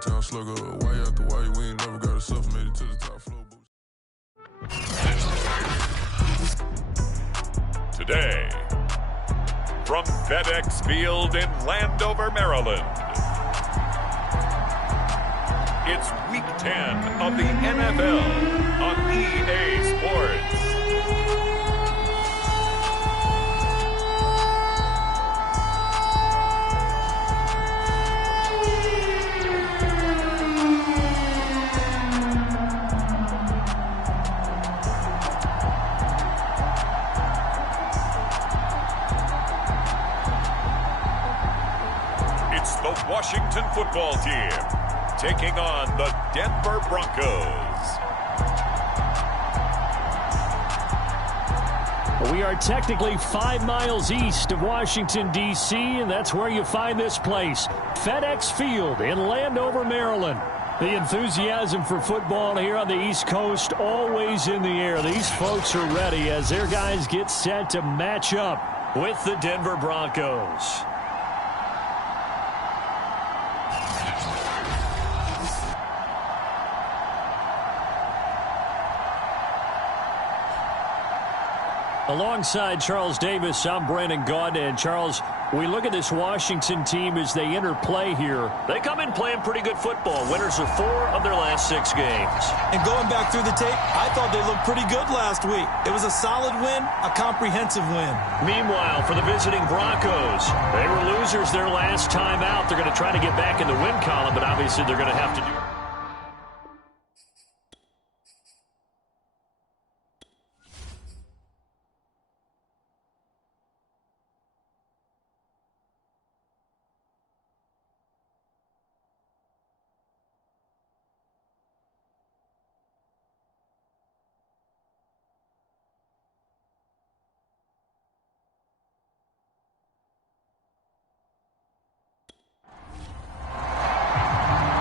Town slugger, why after why we ain't never got ourselves made it to the top floor. Today, from FedEx Field in Landover, Maryland, it's Week 10 of the NFL on EA Sports. It's the Washington football team taking on the Denver Broncos. We are technically 5 miles east of Washington, D.C., and that's where you find this place, FedEx Field in Landover, Maryland. The enthusiasm for football here on the East Coast always in the air. These folks are ready as their guys get set to match up with the Denver Broncos. Alongside Charles Davis, I'm Brandon Gaudin. And Charles, we look at this Washington team as they enter play here. They come in playing pretty good football. Winners of 4 of their last 6 games. And going back through the tape, I thought they looked pretty good last week. It was a solid win, a comprehensive win. Meanwhile, for the visiting Broncos, they were losers their last time out. They're going to try to get back in the win column, but obviously they're going to have to do it.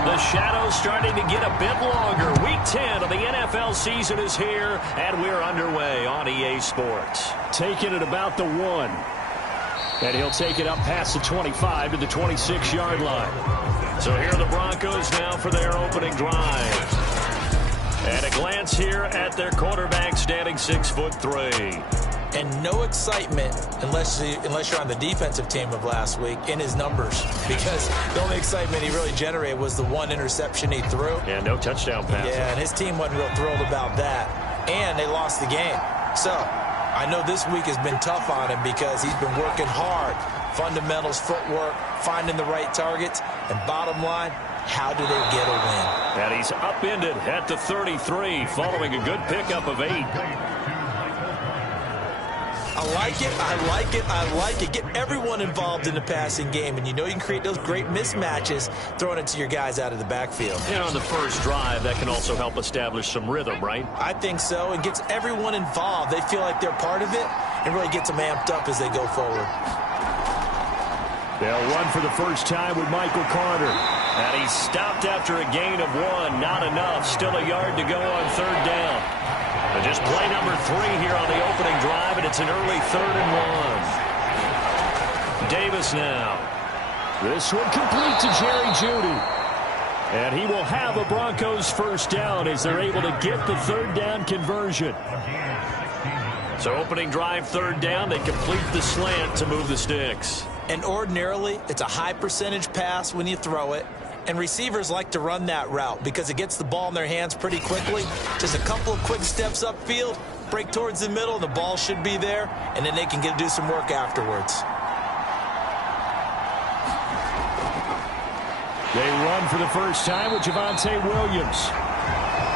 The shadow's starting to get a bit longer. Week 10 of the NFL season is here, and we're underway on EA Sports. Taking it about the 1. And he'll take it up past the 25 to the 26-yard line. So here are the Broncos now for their opening drive. And a glance here at their quarterback, standing 6'3". And no excitement unless you're on the defensive team of last week in his numbers, because the only excitement he really generated was the 1 interception he threw. Yeah, no touchdown pass. Yeah, and his team wasn't real thrilled about that. And they lost the game. So I know this week has been tough on him because he's been working hard. Fundamentals, footwork, finding the right targets. And bottom line, how do they get a win? And he's upended at the 33 following a good pickup of 8. I like it, I like it, I like it. Get everyone involved in the passing game, and you know you can create those great mismatches throwing it to your guys out of the backfield. And on the first drive, that can also help establish some rhythm, right? I think so. It gets everyone involved. They feel like they're part of it and really gets them amped up as they go forward. They'll run for the first time with Michael Carter. And he's stopped after a gain of 1. Not enough. Still a yard to go on 3rd down. But just play number 3 here on the opening drive, and it's an early 3rd and 1. Davis now. This one complete to Jerry Jeudy. And he will have a Broncos first down as they're able to get the 3rd down conversion. So opening drive, 3rd down. They complete the slant to move the sticks. And ordinarily, it's a high percentage pass when you throw it. And receivers like to run that route because it gets the ball in their hands pretty quickly. Just a couple of quick steps upfield, break towards the middle, the ball should be there, and then they can do some work afterwards. They run for the first time with Javonte Williams.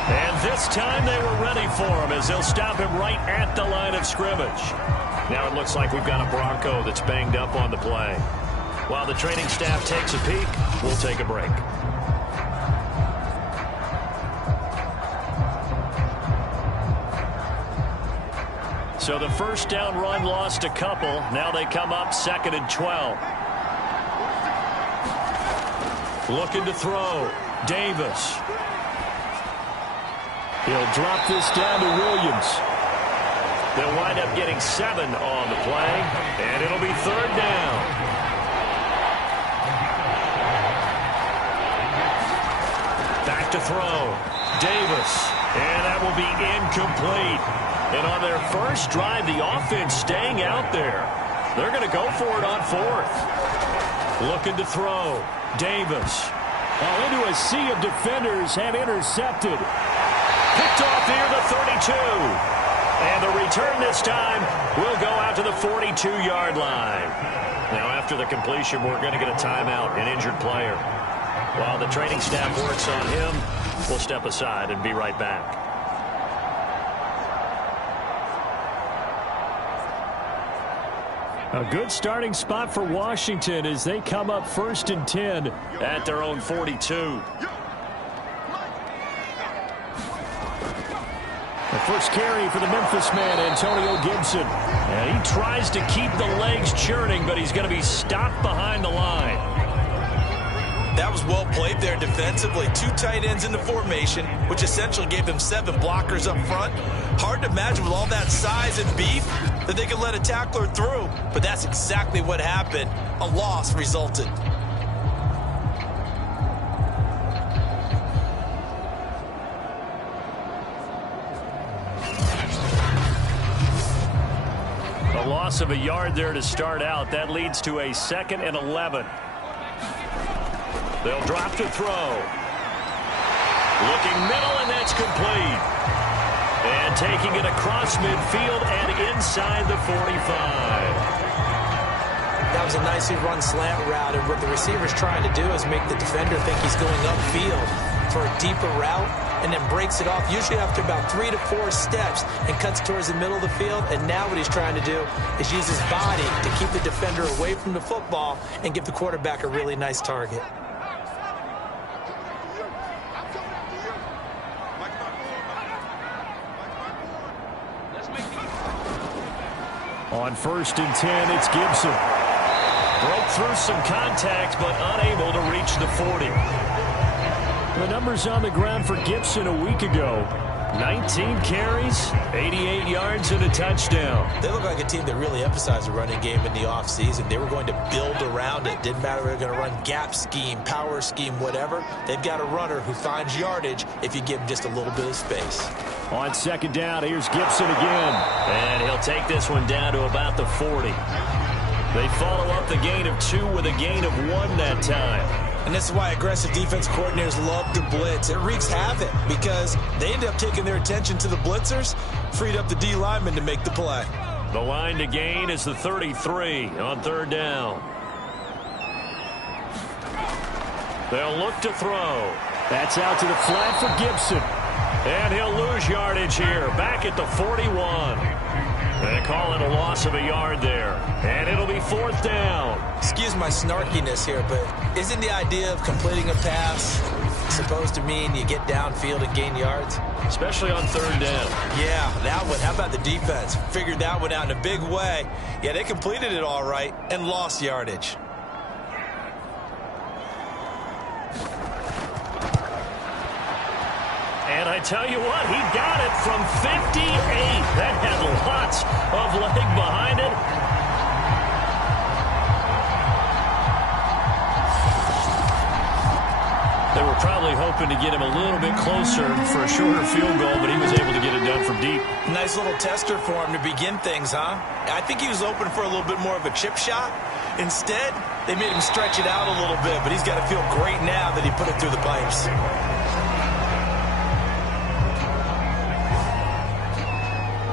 And this time they were ready for him as they'll stop him right at the line of scrimmage. Now it looks like we've got a Bronco that's banged up on the play. While the training staff takes a peek, we'll take a break. So the first down run lost a couple. Now they come up 2nd and 12. Looking to throw. Davis. He'll drop this down to Williams. They'll wind up getting 7 on the play, and it'll be 3rd down. left to throw. Davis. And that will be incomplete. And on their first drive, the offense staying out there. They're going to go for it on fourth. Looking to throw. Davis. Into a sea of defenders and intercepted. Picked off near the 32. And the return this time will go out to the 42-yard line. Now, after the completion, we're going to get a timeout, an injured player. While the training staff works on him, we'll step aside and be right back. A good starting spot for Washington as they come up 1st and 10 at their own 42. The first carry for the Memphis man, Antonio Gibson. And he tries to keep the legs churning, but he's going to be stopped behind the line. That was well played there defensively. 2 tight ends in the formation, which essentially gave them 7 blockers up front. Hard to imagine with all that size and beef that they could let a tackler through. But that's exactly what happened. A loss resulted. A loss of a yard there to start out. That leads to a 2nd and 11. They'll drop to throw. Looking middle, and that's complete. And taking it across midfield and inside the 45. That was a nicely run slant route, and what the receiver's trying to do is make the defender think he's going upfield for a deeper route, and then breaks it off, usually after about 3 to 4 steps, and cuts towards the middle of the field. And now what he's trying to do is use his body to keep the defender away from the football and give the quarterback a really nice target. On 1st and 10, it's Gibson. Broke through some contact, but unable to reach the 40. The numbers on the ground for Gibson a week ago. 19 carries, 88 yards, and a touchdown. They look like a team that really emphasized the running game in the offseason. They were going to build around it. Didn't matter if they were going to run gap scheme, power scheme, whatever. They've got a runner who finds yardage if you give him just a little bit of space. On 2nd down, here's Gibson again. And he'll take this one down to about the 40. They follow up the gain of 2 with a gain of 1 that time. And this is why aggressive defense coordinators love to blitz. It wreaks havoc because they end up taking their attention to the blitzers, freed up the D lineman to make the play. The line to gain is the 33 on 3rd down. They'll look to throw. That's out to the flat for Gibson. And he'll lose yardage here, back at the 41. They call it a loss of a yard there. And it'll be 4th down. Excuse my snarkiness here, but isn't the idea of completing a pass supposed to mean you get downfield and gain yards? Especially on 3rd down. Yeah, that one. How about the defense? Figured that one out in a big way. Yeah, they completed it all right and lost yardage. And I tell you what, he got it from 58. That had lots of leg behind it. They were probably hoping to get him a little bit closer for a shorter field goal, but he was able to get it done from deep. Nice little tester for him to begin things, huh? I think he was open for a little bit more of a chip shot. Instead, they made him stretch it out a little bit, but he's got to feel great now that he put it through the pipes.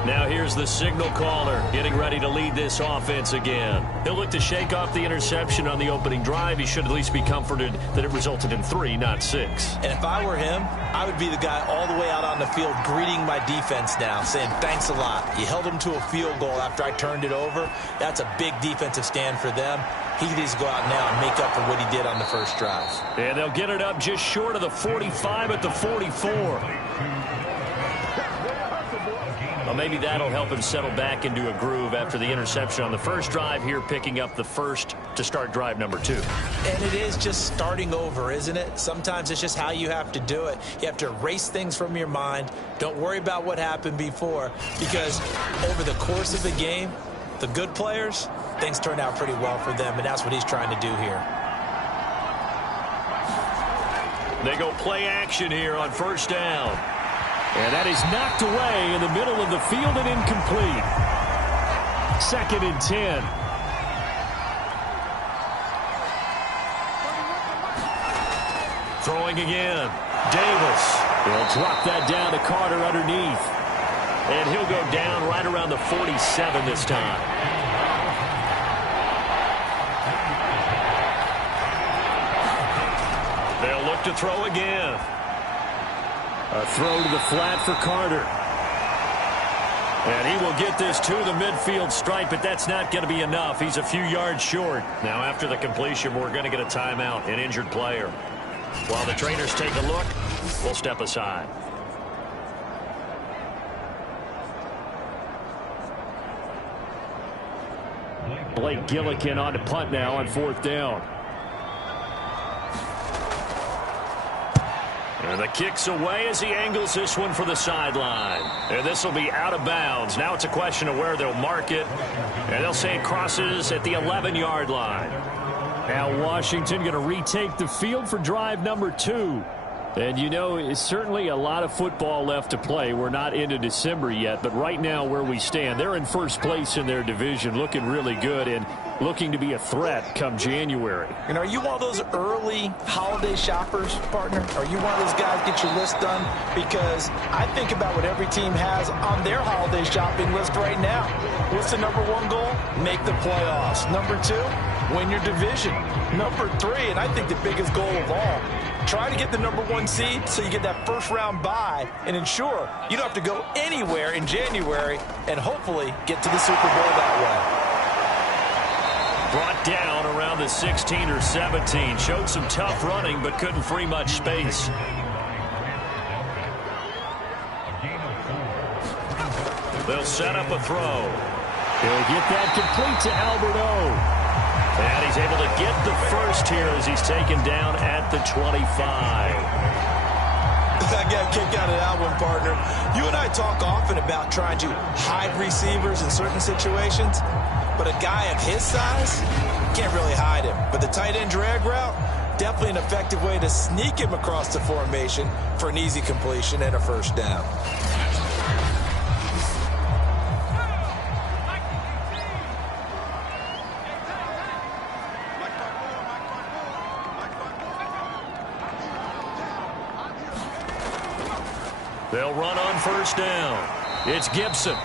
Now here's the signal caller getting ready to lead this offense again. He'll look to shake off the interception on the opening drive. He should at least be comforted that it resulted in 3, not 6. And if I were him, I would be the guy all the way out on the field greeting my defense now, saying thanks a lot. You held them to a field goal after I turned it over. That's a big defensive stand for them. He needs to go out now and make up for what he did on the first drive. And they'll get it up just short of the 45 at the 44. Well, maybe that'll help him settle back into a groove after the interception on the first drive here, picking up the first to start drive number 2. And it is just starting over, isn't it? Sometimes it's just how you have to do it. You have to erase things from your mind. Don't worry about what happened before, because over the course of the game, the good players, things turn out pretty well for them, and that's what he's trying to do here. They go play action here on first down. And that is knocked away in the middle of the field and incomplete. 2nd and 10. Throwing again. Davis will drop that down to Carter underneath. And he'll go down right around the 47 this time. They'll look to throw again. A throw to the flat for Carter. And he will get this to the midfield stripe, but that's not going to be enough. He's a few yards short. Now, after the completion, we're going to get a timeout, an injured player. While the trainers take a look, we'll step aside. Blake Gillikin on to punt now on 4th down. And the kick's away as he angles this one for the sideline. And this will be out of bounds. Now it's a question of where they'll mark it. And they'll say it crosses at the 11-yard line. Now Washington going to retake the field for drive number 2. And, you know, it's certainly a lot of football left to play. We're not into December yet, but right now where we stand, they're in first place in their division, looking really good and looking to be a threat come January. And are you one of those early holiday shoppers, partner? Are you one of those guys get your list done? Because I think about what every team has on their holiday shopping list right now. What's the number 1 goal? Make the playoffs. Number 2, win your division. Number 3, and I think the biggest goal of all, try to get the number 1 seed so you get that first-round bye and ensure you don't have to go anywhere in January and hopefully get to the Super Bowl that way. Brought down around the 16 or 17. Showed some tough running but couldn't free much space. They'll set up a throw. He'll get that complete to Alberto. And he's able to get the first here as he's taken down at the 25. I got a kick out of that one, partner. You and I talk often about trying to hide receivers in certain situations, but a guy of his size can't really hide him. But the tight end drag route, definitely an effective way to sneak him across the formation for an easy completion and a first down. They'll run on first down. It's Gibson.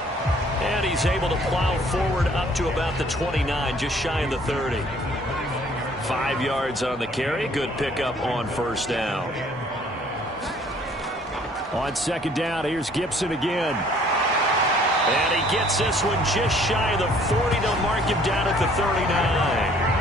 And he's able to plow forward up to about the 29, just shy of the 30. 5 yards on the carry. Good pickup on first down. On 2nd down, here's Gibson again. And he gets this one just shy of the 40. They'll mark him down at the 39.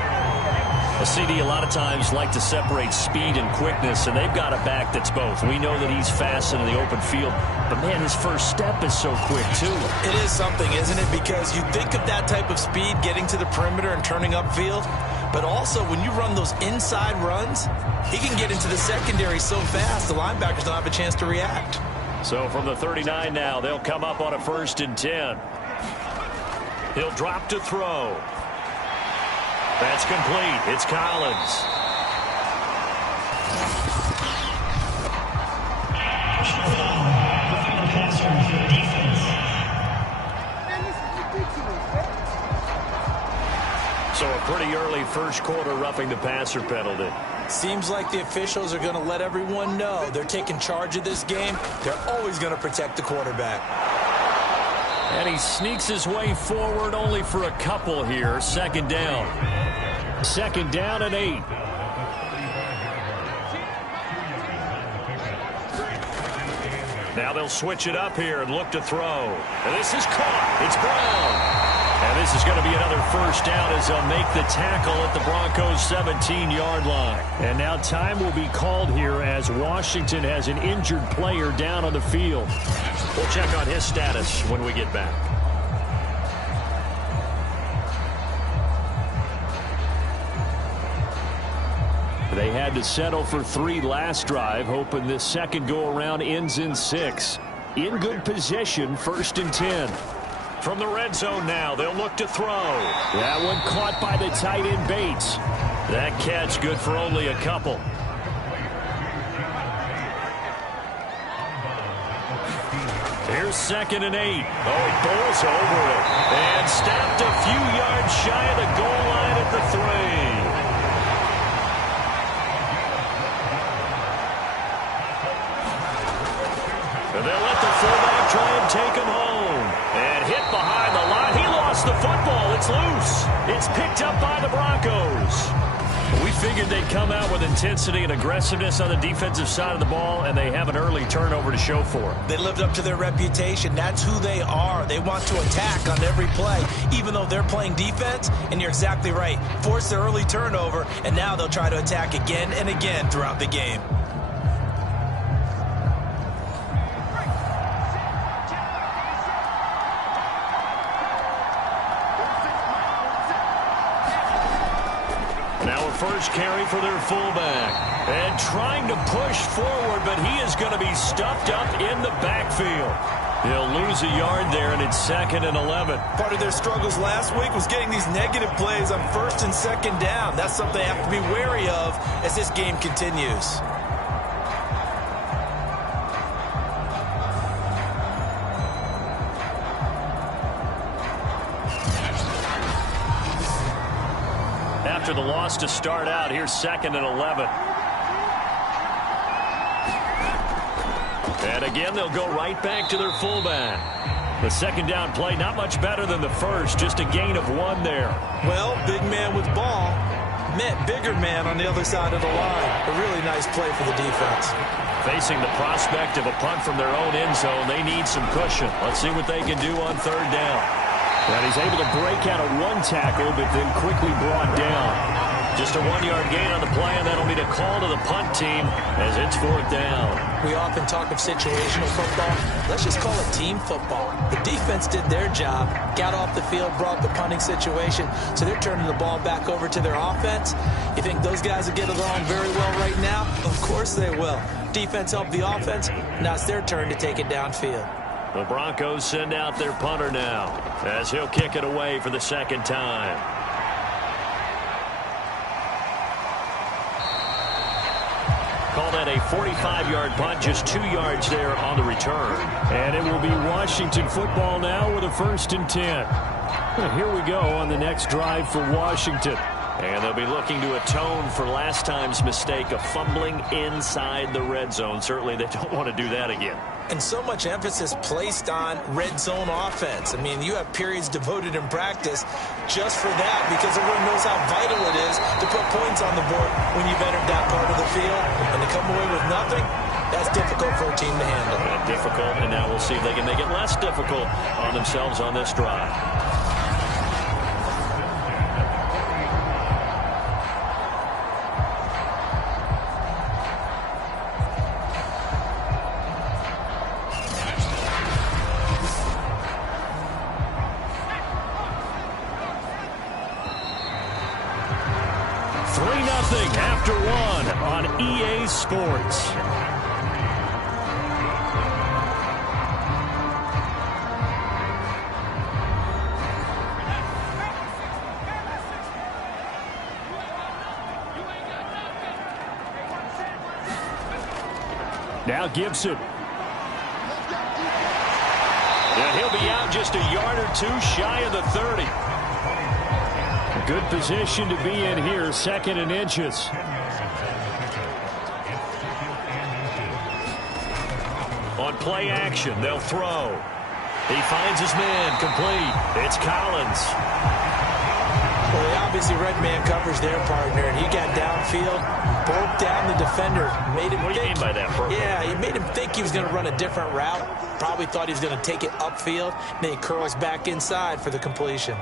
A CD a lot of times like to separate speed and quickness, and they've got a back that's both. We know that he's fast in the open field, but, man, his first step is so quick, too. It is something, isn't it? Because you think of that type of speed getting to the perimeter and turning upfield, but also when you run those inside runs, he can get into the secondary so fast the linebackers don't have a chance to react. So from the 39 now, they'll come up on a 1st and 10. He'll drop to throw. That's complete. It's Collins. So a pretty early first quarter roughing the passer penalty. Seems like the officials are going to let everyone know they're taking charge of this game. They're always going to protect the quarterback. And he sneaks his way forward only for a couple here. 2nd down. 2nd down and 8. Now they'll switch it up here and look to throw. And this is caught. It's Brown. And this is going to be another first down as they'll make the tackle at the Broncos' 17-yard line. And now time will be called here as Washington has an injured player down on the field. We'll check on his status when we get back. They had to settle for 3 last drive, hoping this second go-around ends in 6. In good position, 1st and 10. From the red zone now, they'll look to throw. That one caught by the tight end Bates. That catch good for only a couple. Here's 2nd and 8. Oh, he bowls over it. And stopped a few yards shy of the goal line at the 3. And they'll let the fullback try and take him home. And hit behind the line. He lost the football. It's loose. It's picked up by the Broncos. We figured they'd come out with intensity and aggressiveness on the defensive side of the ball, and they have an early turnover to show for it. They lived up to their reputation. That's who they are. They want to attack on every play, even though they're playing defense. And you're exactly right. Force their early turnover, and now they'll try to attack again and again throughout the game. First carry for their fullback. And trying to push forward, but he is going to be stuffed up in the backfield. He'll lose a yard there, and it's 2nd and 11. Part of their struggles last week was getting these negative plays on 1st and 2nd down. That's something they have to be wary of as this game continues. After the loss to start out, here's 2nd and 11. And again, they'll go right back to their fullback. The 2nd down play, not much better than the first, just a gain of 1 there. Well, big man with ball met bigger man on the other side of the line. A really nice play for the defense. Facing the prospect of a punt from their own end zone, they need some cushion. Let's see what they can do on 3rd down. And he's able to break out of 1 tackle, but then quickly brought down. Just a 1-yard gain on the play, and that'll be a call to the punt team as it's 4th down. We often talk of situational football. Let's just call it team football. The defense did their job, got off the field, brought the punting situation, so they're turning the ball back over to their offense. You think those guys will get along very well right now? Of course they will. Defense helped the offense. Now it's their turn to take it downfield. The Broncos send out their punter now as he'll kick it away for the 2nd time. Call that a 45-yard punt, just 2 yards there on the return. And it will be Washington football now with a 1st and 10. Well, here we go on the next drive for Washington. And they'll be looking to atone for last time's mistake of fumbling inside the red zone. Certainly they don't want to do that again. And so much emphasis placed on red zone offense. I mean, you have periods devoted in practice just for that because everyone knows how vital it is to put points on the board when you've entered that part of the field. And to come away with nothing, that's difficult for a team to handle. Difficult, and now we'll see if they can make it less difficult on themselves on this drive. After 1 on EA Sports. Now Gibson. Yeah, he'll be out just a yard or 2 shy of the 30. Good position to be in here, 2nd and inches. On play action, they'll throw. He finds his man, complete. It's Collins. Well, they obviously red man covers their partner, and he got downfield, broke down the defender, made him What do you mean by that, Burke? Yeah, he made him think he was going to run a different route. Probably thought he was going to take it upfield, and then he curls back inside for the completion.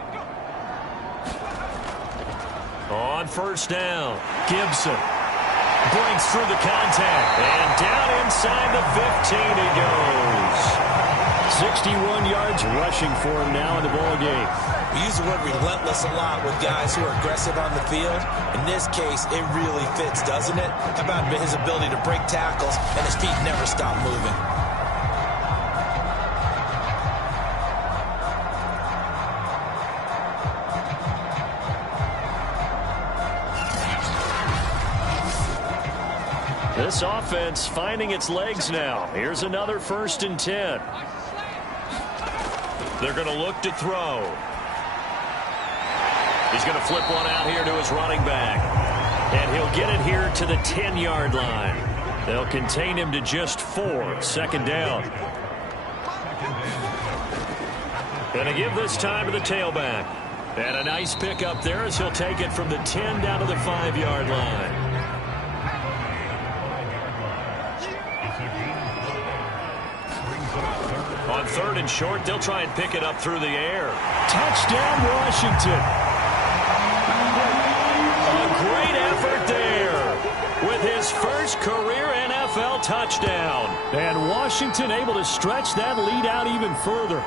On 1st down, Gibson breaks through the contact, and down inside the 15 he goes. 61 yards rushing for him now in the ball game. We use the word relentless a lot with guys who are aggressive on the field. In this case, it really fits, doesn't it? How about his ability to break tackles and his feet never stop moving? This offense finding its legs now. Here's another 1st and 10. They're going to look to throw. He's going to flip one out here to his running back. And he'll get it here to the 10-yard line. They'll contain him to just 4. Second down. Going to give this time to the tailback. And a nice pick up there as he'll take it from the 10 down to the 5-yard line. On 3rd and short, they'll try and pick it up through the air. Touchdown, Washington. A great effort there with his first career NFL touchdown. And Washington able to stretch that lead out even further.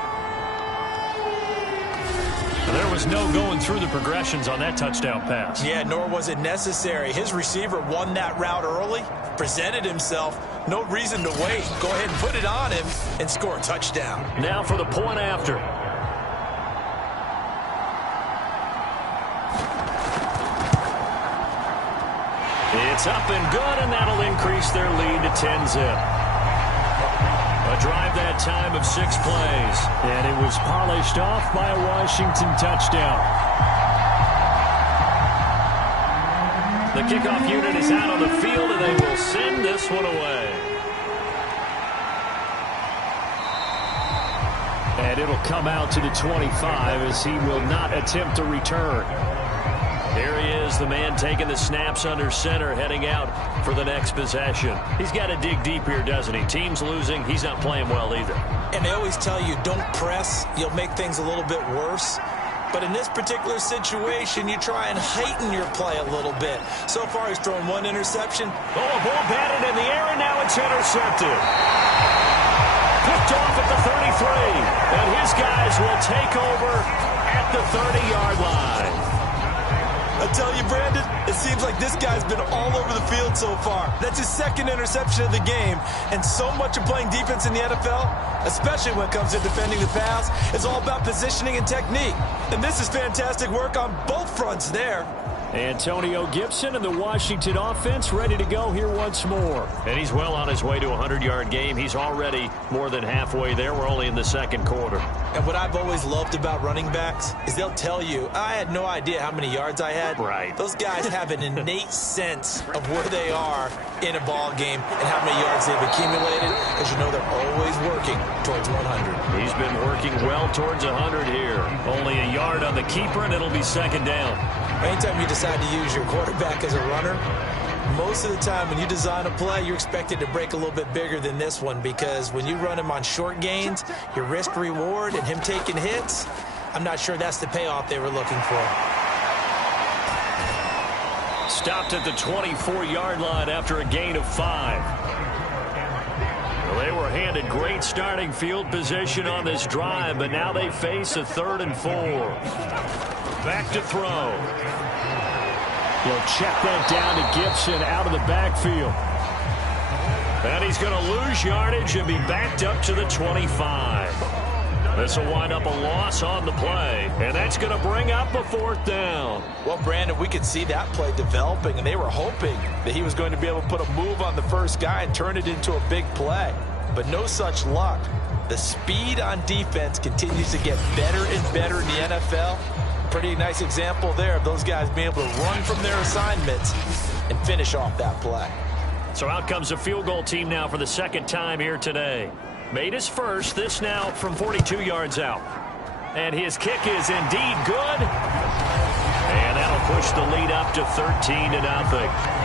There was no going through the progressions on that touchdown pass. Yeah, nor was it necessary. His receiver won that route early, presented himself. No reason to wait. Go ahead and put it on him and score a touchdown. Now for the point after. It's up and good, and that'll increase their lead to 10-zip. A drive that time of 6 plays. And it was polished off by a Washington touchdown. The kickoff unit is out on the field, and they will send this one away. And it'll come out to the 25 as he will not attempt to return. Here he is, the man taking the snaps under center, heading out for the next possession. He's got to dig deep here, doesn't he? Team's losing. He's not playing well either. And they always tell you, don't press. You'll make things a little bit worse. But in this particular situation, you try and heighten your play a little bit. So far, he's thrown 1 interception. Oh, a ball batted in the air, and now it's intercepted. Picked off at the 33. And his guys will take over at the 30-yard line. I tell you, Brandon, it seems like this guy's been all over the field so far. That's his 2nd interception of the game. And so much of playing defense in the NFL, especially when it comes to defending the pass, is all about positioning and technique. And this is fantastic work on both fronts there. Antonio Gibson and the Washington offense ready to go here once more. And he's well on his way to a 100-yard game. He's already more than halfway there. We're only in the 2nd quarter. And what I've always loved about running backs is they'll tell you, I had no idea how many yards I had. Right. Those guys have an innate sense of where they are in a ball game and how many yards they've accumulated, because you know they're always working towards 100. He's been working well towards 100 here. Only a yard on the keeper, and it'll be 2nd down. Anytime you decide to use your quarterback as a runner, most of the time when you design a play, you're expected to break a little bit bigger than this one, because when you run him on short gains, your risk reward and him taking hits, I'm not sure that's the payoff they were looking for. Stopped at the 24-yard line after a gain of 5. Well, they were handed great starting field position on this drive, but now they face a 3rd and 4. Back to throw. He'll check that down to Gibson out of the backfield. And he's going to lose yardage and be backed up to the 25. This will wind up a loss on the play, and that's going to bring up a 4th down. Well, Brandon, we could see that play developing, and they were hoping that he was going to be able to put a move on the first guy and turn it into a big play. But no such luck. The speed on defense continues to get better and better in the NFL. Pretty nice example there of those guys being able to run from their assignments and finish off that play. So out comes a field goal team now for the 2nd time here today. Made his first, this now from 42 yards out. And his kick is indeed good. And that'll push the lead up to 13-0.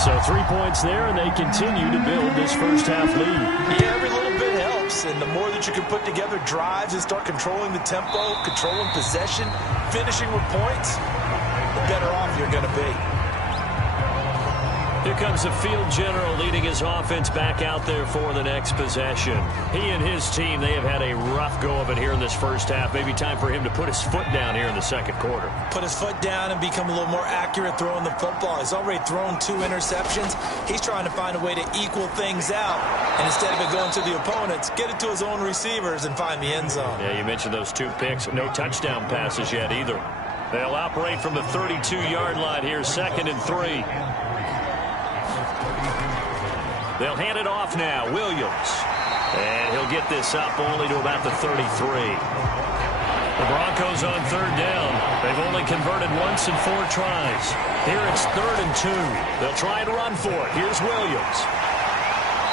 So 3 points there, and they continue to build this first half lead. Yeah, every little bit helps, and the more that you can put together drives and start controlling the tempo, controlling possession, finishing with points, the better off you're going to be. Here comes the field general leading his offense back out there for the next possession. He and his team, they have had a rough go of it here in this first half. Maybe time for him to put his foot down here in the 2nd quarter. Put his foot down and become a little more accurate throwing the football. He's already thrown 2 interceptions. He's trying to find a way to equal things out. And instead of it going to the opponents, get it to his own receivers and find the end zone. Yeah, you mentioned those 2 picks. No touchdown passes yet either. They'll operate from the 32-yard line here, 2nd and 3. They'll hand it off now. Williams. And he'll get this up only to about the 33. The Broncos on third down. They've only converted once in 4 tries. Here it's 3rd and 2. They'll try and run for it. Here's Williams.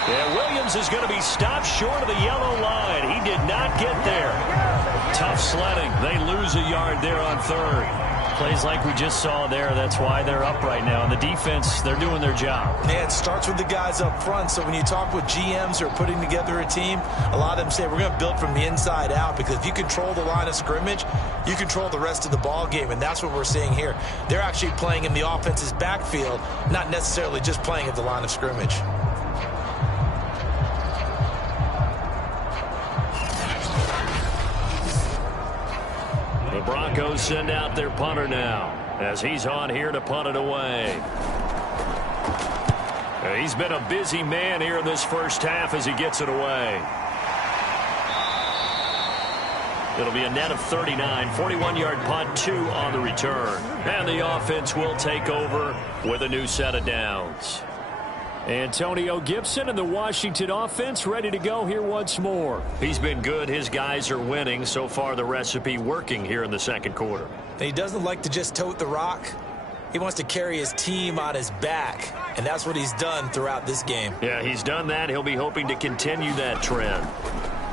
Yeah, Williams is going to be stopped short of the yellow line. He did not get there. Tough sledding. They lose a yard there on 3rd. Plays like we just saw there. That's why they're up right now. And the defense, they're doing their job. Yeah, it starts with the guys up front. So when you talk with GMs who are putting together a team, a lot of them say we're going to build from the inside out, because if you control the line of scrimmage, you control the rest of the ball game, and that's what we're seeing here. They're actually playing in the offense's backfield, not necessarily just playing at the line of scrimmage. The Broncos send out their punter now as he's on here to punt it away. He's been a busy man here in this first half as he gets it away. It'll be a net of 39, 41-yard punt, 2 on the return. And the offense will take over with a new set of downs. Antonio Gibson and the Washington offense ready to go here once more. He's been good. His guys are winning. So far, the recipe working here in the second quarter. He doesn't like to just tote the rock. He wants to carry his team on his back, and that's what he's done throughout this game. Yeah, he's done that. He'll be hoping to continue that trend.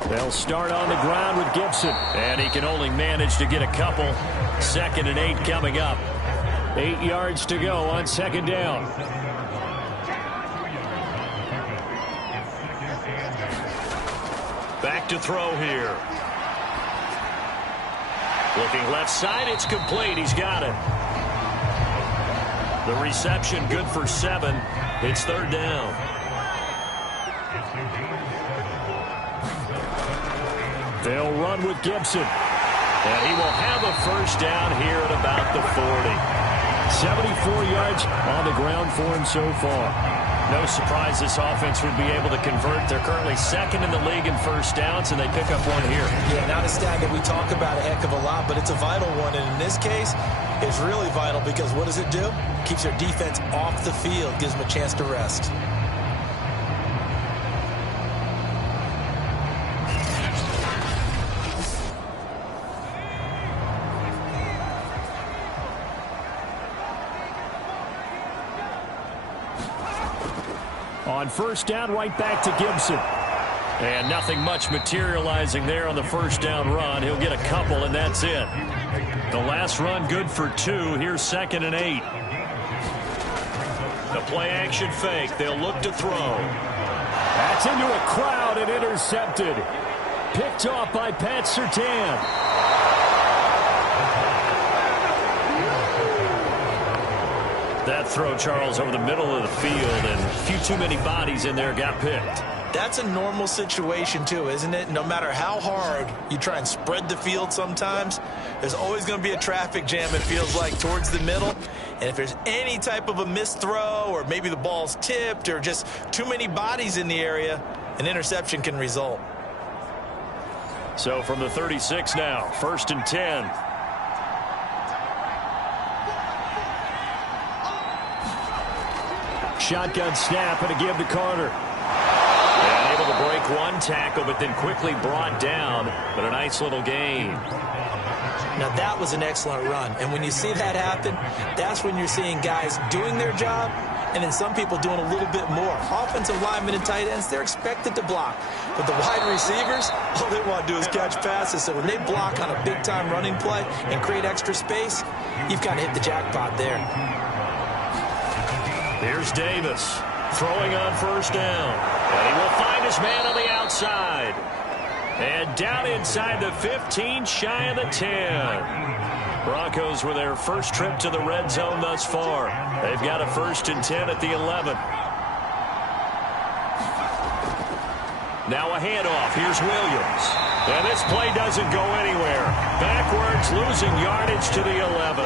They'll start on the ground with Gibson. And he can only manage to get a couple. 2nd and 8 coming up. 8 yards to go on 2nd down. Back to throw here. Looking left side, it's complete. He's got it. The reception good for 7. It's 3rd down. They'll run with Gibson. And he will have a first down here at about the 40. 74 yards on the ground for him so far. No surprise this offense would be able to convert. They're currently 2nd in the league in first downs, and they pick up one here. Yeah, not a stat that we talk about a heck of a lot, but it's a vital one. And in this case, it's really vital because what does it do? Keeps their defense off the field, gives them a chance to rest. On first down, right back to Gibson. And nothing much materializing there on the first down run. He'll get a couple, and that's it. The last run good for 2. Here's 2nd and 8. The play action fake. They'll look to throw. That's into a crowd and intercepted. Picked off by Pat Surtain. That throw, Charles, over the middle of the field, and a few too many bodies in there got picked. That's a normal situation, too, isn't it? No matter how hard you try and spread the field sometimes, there's always going to be a traffic jam, it feels like, towards the middle. And if there's any type of a missed throw, or maybe the ball's tipped, or just too many bodies in the area, an interception can result. So from the 36 now, 1st and 10. Shotgun snap and a give to Carter. And able to break one tackle, but then quickly brought down. But a nice little gain. Now that was an excellent run. And when you see that happen, that's when you're seeing guys doing their job, and then some people doing a little bit more. Offensive linemen and tight ends, they're expected to block. But the wide receivers, all they want to do is catch passes. So when they block on a big-time running play and create extra space, you've kind of hit the jackpot there. Here's Davis throwing on first down. And he will find his man on the outside. And down inside the 15, shy of the 10. Broncos with their first trip to the red zone thus far. They've got a 1st and 10 at the 11. Now a handoff. Here's Williams. And this play doesn't go anywhere. Backwards, losing yardage to the 11.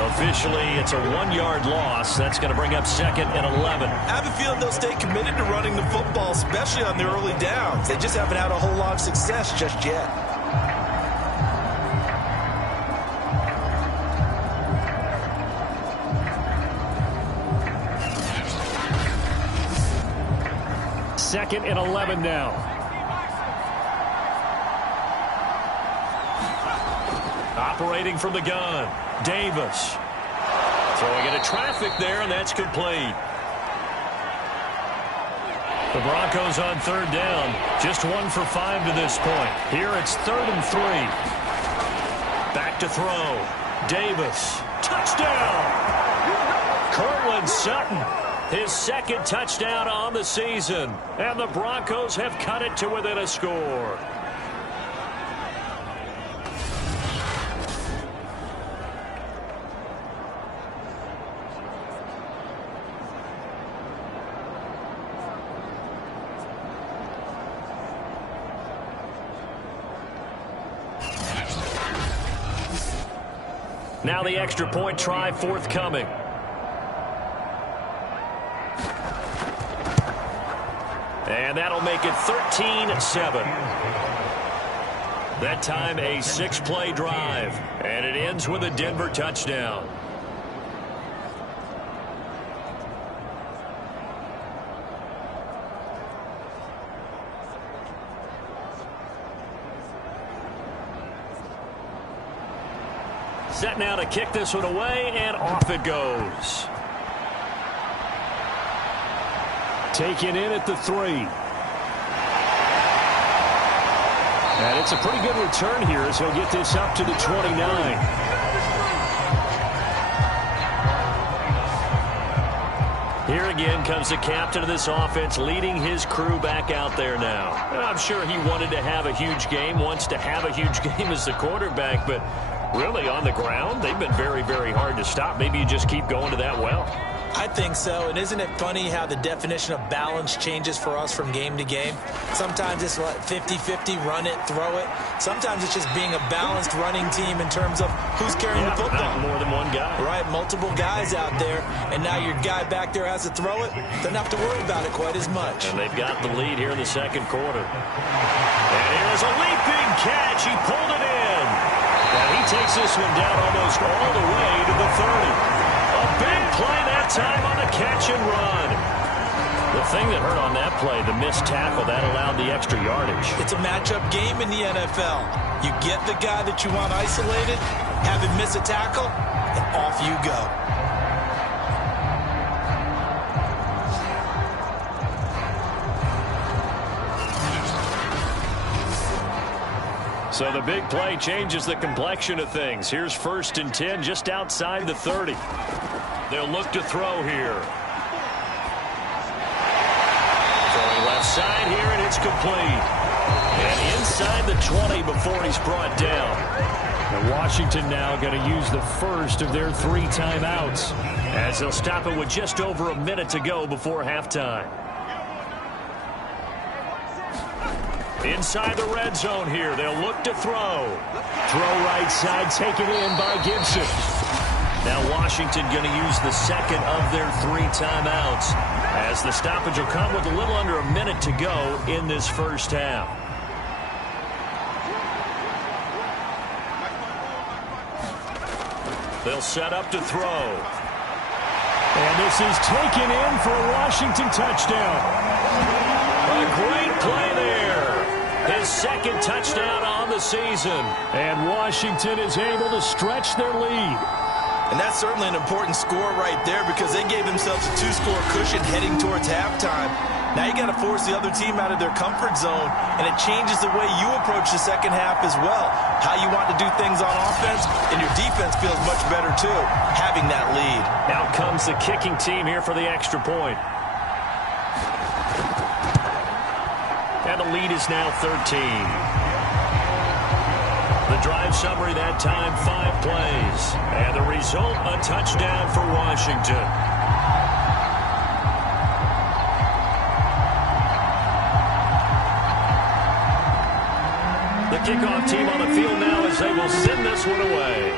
Officially, it's a 1-yard loss. That's going to bring up 2nd and 11. I have a feeling they'll stay committed to running the football, especially on the early downs. They just haven't had a whole lot of success just yet. 2nd and 11 now. Operating from the gun, Davis. Throwing into traffic there, and that's complete. The Broncos on 3rd down. Just 1 for 5 to this point. Here it's 3rd and 3. Back to throw. Davis. Touchdown! Cortland Sutton. His 2nd touchdown on the season. And the Broncos have cut it to within a score. Now the extra point try forthcoming. And that'll make it 13-7. That time a 6-play drive. And it ends with a Denver touchdown. Set now to kick this one away, and off it goes. Taken in at the 3. And it's a pretty good return here as he'll get this up to the 29. Here again comes the captain of this offense leading his crew back out there now. And I'm sure he wanted to have a huge game, wants to have a huge game as the quarterback, but really on the ground, they've been very, very hard to stop. Maybe you just keep going to that well. I think so, and isn't it funny how the definition of balance changes for us from game to game? Sometimes it's 50-50, run it, throw it. Sometimes it's just being a balanced running team in terms of who's carrying the football. Not more than one guy. Right, multiple guys out there, and now your guy back there has to throw it. Doesn't have to worry about it quite as much. And they've got the lead here in the 2nd quarter. And here's a leaping catch. He pulled it in. And he takes this one down almost all the way to the 30. A big play that time on the catch and run. The thing that hurt on that play, the missed tackle, that allowed the extra yardage. It's a matchup game in the NFL. You get the guy that you want isolated, have him miss a tackle, and off you go. So the big play changes the complexion of things. Here's 1st and 10 just outside the 30. They'll look to throw here. Throwing left side here, and it's complete. And inside the 20 before he's brought down. And Washington now going to use the first of their 3 timeouts, as they'll stop it with just over a minute to go before halftime. Inside the red zone here, they'll look to throw. Throw right side, taken in by Gibson. Now Washington going to use the 2nd of their 3 timeouts, as the stoppage will come with a little under a minute to go in this first half. They'll set up to throw. And this is taken in for a Washington touchdown. A great play there. His 2nd touchdown on the season. And Washington is able to stretch their lead. And that's certainly an important score right there, because they gave themselves a 2-score cushion heading towards halftime. Now you got to force the other team out of their comfort zone, and it changes the way you approach the second half as well. How you want to do things on offense, and your defense feels much better too, having that lead. Out comes the kicking team here for the extra point. And the lead is now 13. The drive summary that time, 5 plays. And the result, a touchdown for Washington. The kickoff team on the field now as they will send this one away.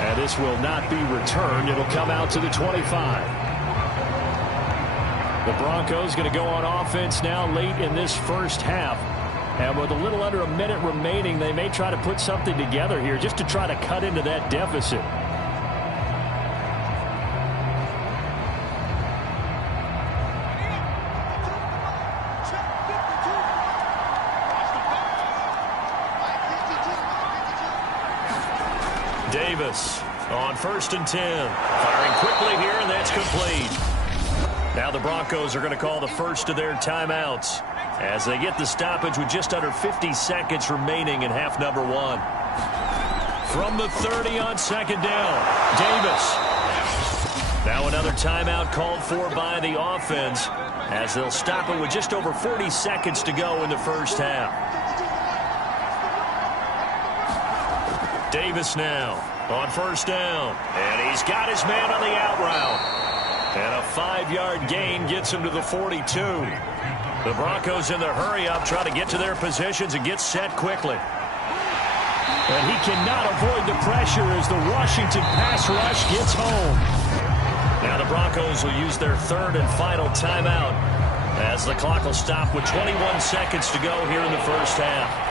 And this will not be returned. It'll come out to the 25. The Broncos going to go on offense now late in this first half. And with a little under a minute remaining, they may try to put something together here just to try to cut into that deficit. Davis on 1st and 10. Firing quickly here, and that's complete. Now the Broncos are going to call the first of their timeouts as they get the stoppage with just under 50 seconds remaining in half number 1. From the 30 on 2nd down, Davis. Now another timeout called for by the offense as they'll stop it with just over 40 seconds to go in the first half. Davis now on 1st down, and he's got his man on the out route. And a 5-yard gain gets him to the 42. The Broncos in the hurry-up try to get to their positions and get set quickly. And he cannot avoid the pressure as the Washington pass rush gets home. Now the Broncos will use their 3rd and final timeout as the clock will stop with 21 seconds to go here in the first half.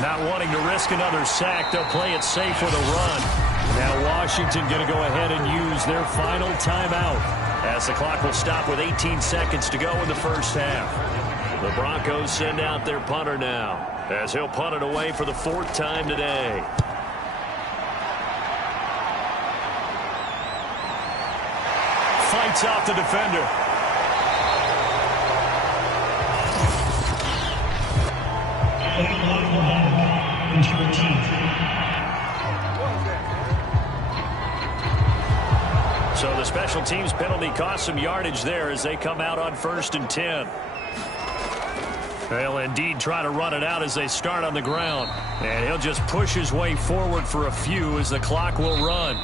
Not wanting to risk another sack, they'll play it safe with a run. Now Washington going to go ahead and use their final timeout as the clock will stop with 18 seconds to go in the first half. The Broncos send out their punter now as he'll punt it away for the 4th time today. Fights off the defender. So the special teams penalty cost some yardage there as they come out on 1st and 10. They'll indeed try to run it out as they start on the ground. And he'll just push his way forward for a few as the clock will run.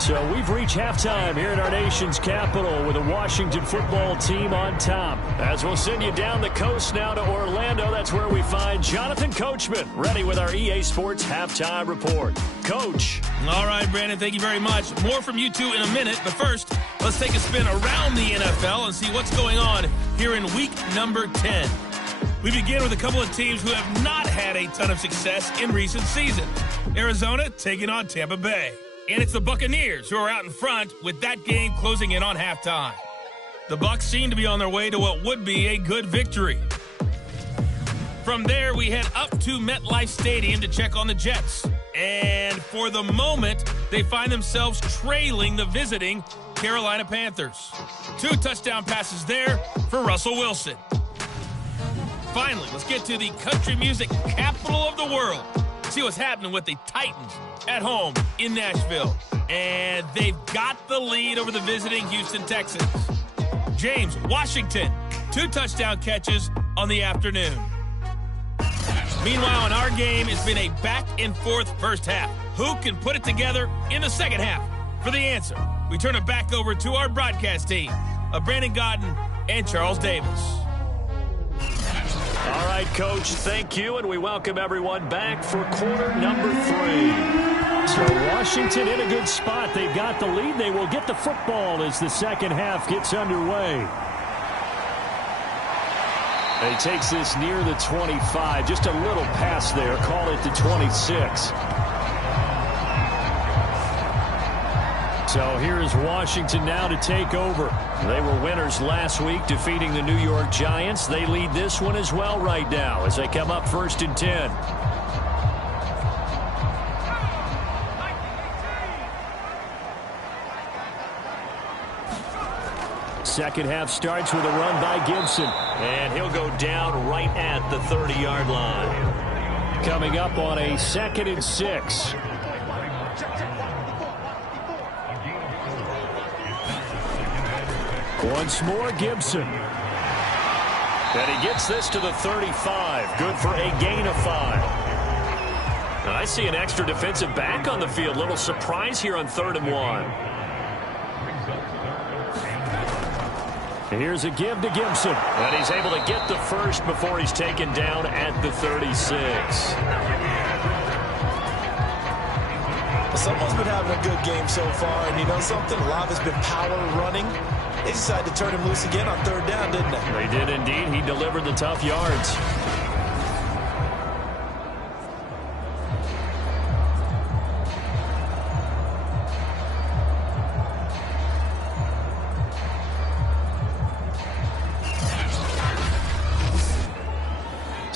So we've reached halftime here in our nation's capital with the Washington football team on top. As we'll send you down the coast now to Orlando, that's where we find Jonathan Coachman ready with our EA Sports Halftime Report. Coach. All right, Brandon, thank you very much. More from you two in a minute, but first, let's take a spin around the NFL and see what's going on here in week number 10. We begin with a couple of teams who have not had a ton of success in recent seasons. Arizona taking on Tampa Bay. And it's the Buccaneers who are out in front with that game closing in on halftime. The Bucs seem to be on their way to what would be a good victory. From there, we head up to MetLife Stadium to check on the Jets. And for the moment, they find themselves trailing the visiting Carolina Panthers. 2 touchdown passes there for Russell Wilson. Finally, let's get to the country music capital of the world. See what's happening with the Titans at home in Nashville. And they've got the lead over the visiting Houston Texans. James Washington, 2 touchdown catches on the afternoon. Meanwhile, in our game, it's been a back-and-forth first half. Who can put it together in the second half? For the answer, we turn it back over to our broadcast team of Brandon Godden and Charles Davis. All right, Coach, thank you, and we welcome everyone back for quarter number 3. So Washington in a good spot. They've got the lead. They will get the football as the second half gets underway. He takes this near the 25, just a little pass there, call it the 26. So here is Washington now to take over. They were winners last week, defeating the New York Giants. They lead this one as well right now as they come up 1st and 10. Second half starts with a run by Gibson. And he'll go down right at the 30-yard line. Coming up on a 2nd and 6. Once more, Gibson. And he gets this to the 35. Good for a gain of 5. And I see an extra defensive back on the field. Little surprise here on 3rd and 1. Here's a give to Gibson. And he's able to get the first before he's taken down at the 36. Someone's been having a good game so far, and you know something? A lot of it's been power running. They decided to turn him loose again on 3rd down, didn't they? They did indeed. He delivered the tough yards.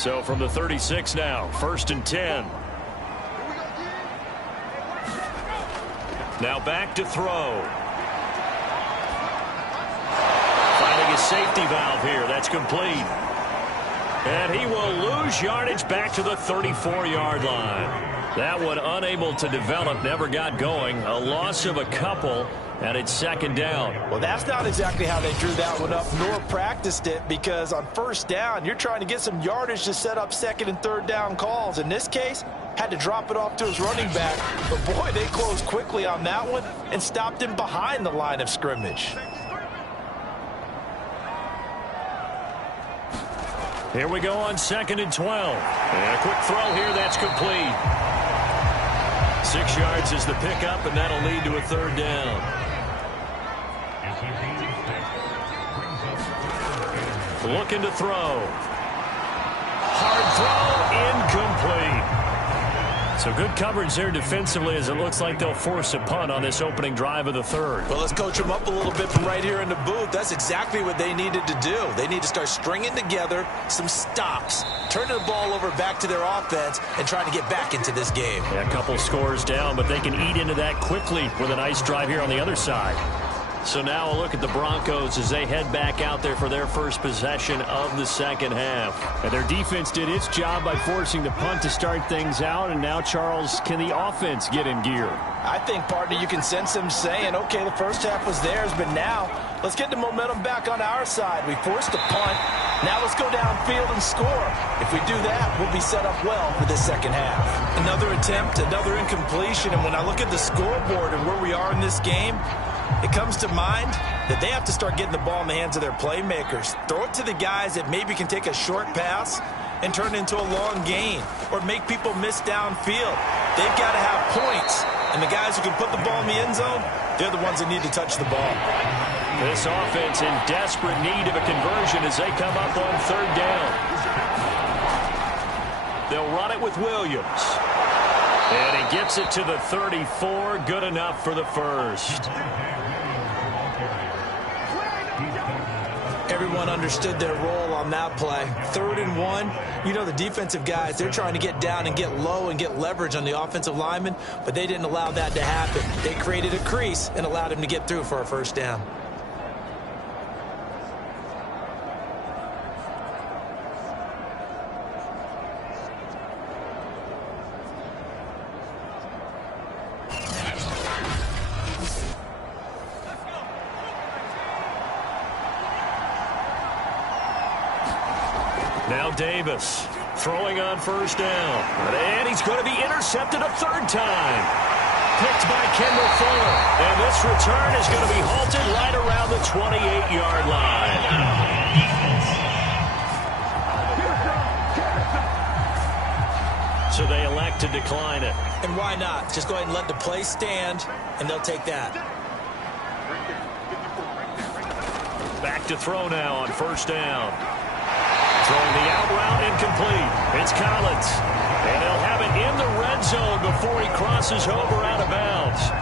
So from the 36 now, 1st and 10. Now back to throw. Finding a safety valve here. That's complete. And he will lose yardage back to the 34-yard line. That one unable to develop, never got going. A loss of a couple, and it's 2nd down. Well, that's not exactly how they drew that one up, nor practiced it, because on 1st down, you're trying to get some yardage to set up 2nd and 3rd down calls. In this case, had to drop it off to his running back. But, boy, they closed quickly on that one and stopped him behind the line of scrimmage. Here we go on 2nd and 12. And a quick throw here, that's complete. 6 yards is the pickup, and that'll lead to a 3rd down. Looking to throw. Hard throw, incomplete. So good coverage there defensively, as it looks like they'll force a punt on this opening drive of the 3rd. Well, let's coach them up a little bit from right here in the booth. That's exactly what they needed to do. They need to start stringing together some stops, turning the ball over back to their offense, and trying to get back into this game. Yeah, a couple scores down, but they can eat into that quickly with a nice drive here on the other side. So now a look at the Broncos as they head back out there for their first possession of the 2nd half. And their defense did its job by forcing the punt to start things out. And now, Charles, can the offense get in gear? I think, partner, you can sense them saying, okay, the first half was theirs, but now let's get the momentum back on our side. We forced the punt. Now let's go downfield and score. If we do that, we'll be set up well for the 2nd half. Another attempt, another incompletion. And when I look at the scoreboard and where we are in this game, it comes to mind that they have to start getting the ball in the hands of their playmakers. Throw it to the guys that maybe can take a short pass and turn it into a long gain or make people miss downfield. They've got to have points, and the guys who can put the ball in the end zone, they're the ones that need to touch the ball. This offense in desperate need of a conversion as they come up on 3rd down. They'll run it with Williams. And he gets it to the 34. Good enough for the 1st. Everyone understood their role on that play. 3rd and 1. You know the defensive guys, they're trying to get down and get low and get leverage on the offensive lineman, but they didn't allow that to happen. They created a crease and allowed him to get through for a 1st down. Now Davis throwing on 1st down. And he's going to be intercepted a 3rd time. Picked by Kendall Fuller. And this return is going to be halted right around the 28-yard line. So they elect to decline it. And why not? Just go ahead and let the play stand, and they'll take that. Back to throw now on 1st down. Throwing the out route incomplete. It's Collins. And he'll have it in the red zone before he crosses over out of bounds.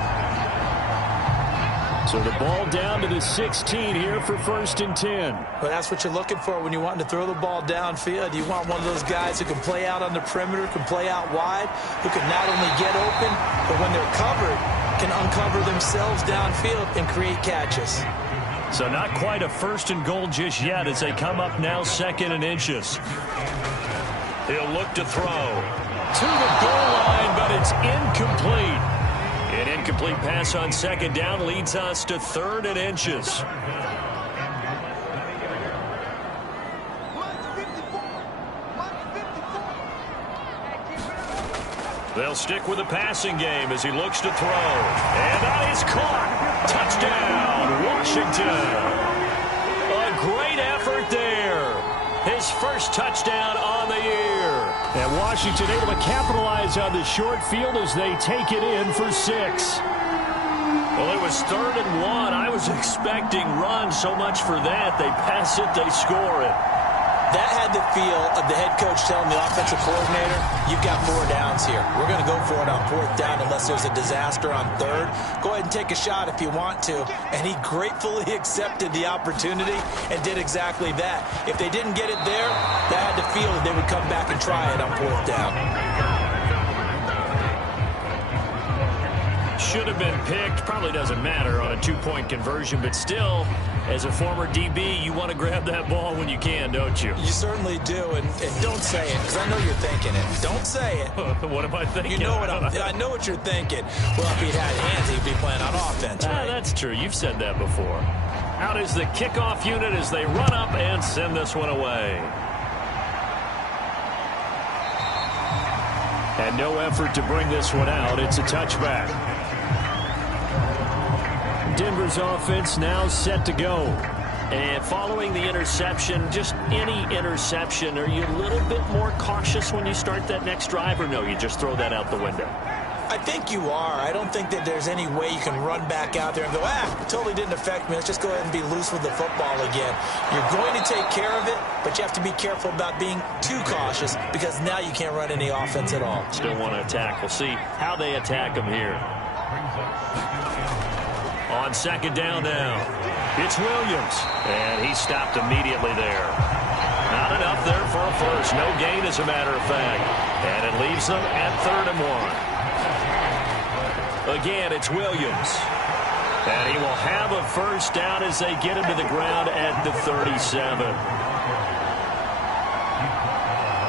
So the ball down to the 16 here for 1st and 10. Well, that's what you're looking for when you want to throw the ball downfield. You want one of those guys who can play out on the perimeter, can play out wide, who can not only get open, but when they're covered, can uncover themselves downfield and create catches. So not quite a 1st and goal just yet as they come up now 2nd and inches. He'll look to throw to the goal line, but it's incomplete. An incomplete pass on 2nd down leads us to 3rd and inches. They'll stick with the passing game as he looks to throw. And that is caught. Touchdown, Washington. A great effort there. His first touchdown on the year. And Washington able to capitalize on the short field as they take it in for 6. Well, it was 3rd and 1. I was expecting run, so much for that. They pass it, they score it. That had the feel of the head coach telling the offensive coordinator, you've got 4 downs here. We're going to go for it on 4th down unless there's a disaster on 3rd. Go ahead and take a shot if you want to. And he gratefully accepted the opportunity and did exactly that. If they didn't get it there, that had the feel that they would come back and try it on 4th down. Should have been picked. Probably doesn't matter on a 2-point conversion, but still, as a former DB, you want to grab that ball when you can, don't you? You certainly do, and don't say it, because I know you're thinking it. Don't say it. What am I thinking? You know what I know what you're thinking. Well, if he'd had hands, he'd be playing on offense, right? That's true. You've said that before. Out is the kickoff unit as they run up and send this one away. And no effort to bring this one out. It's a touchback. Denver's offense now set to go. And following the interception, just any interception, are you a little bit more cautious when you start that next drive, or no, you just throw that out the window? I think you are. I don't think that there's any way you can run back out there and go, it totally didn't affect me. Let's just go ahead and be loose with the football again. You're going to take care of it, but you have to be careful about being too cautious because now you can't run any offense at all. Still want to attack. We'll see how they attack them here. On 2nd down now, it's Williams, and he stopped immediately there. Not enough there for a first. No gain, as a matter of fact. And it leaves them at 3rd and 1. Again, it's Williams. And he will have a first down as they get him to the ground at the 37.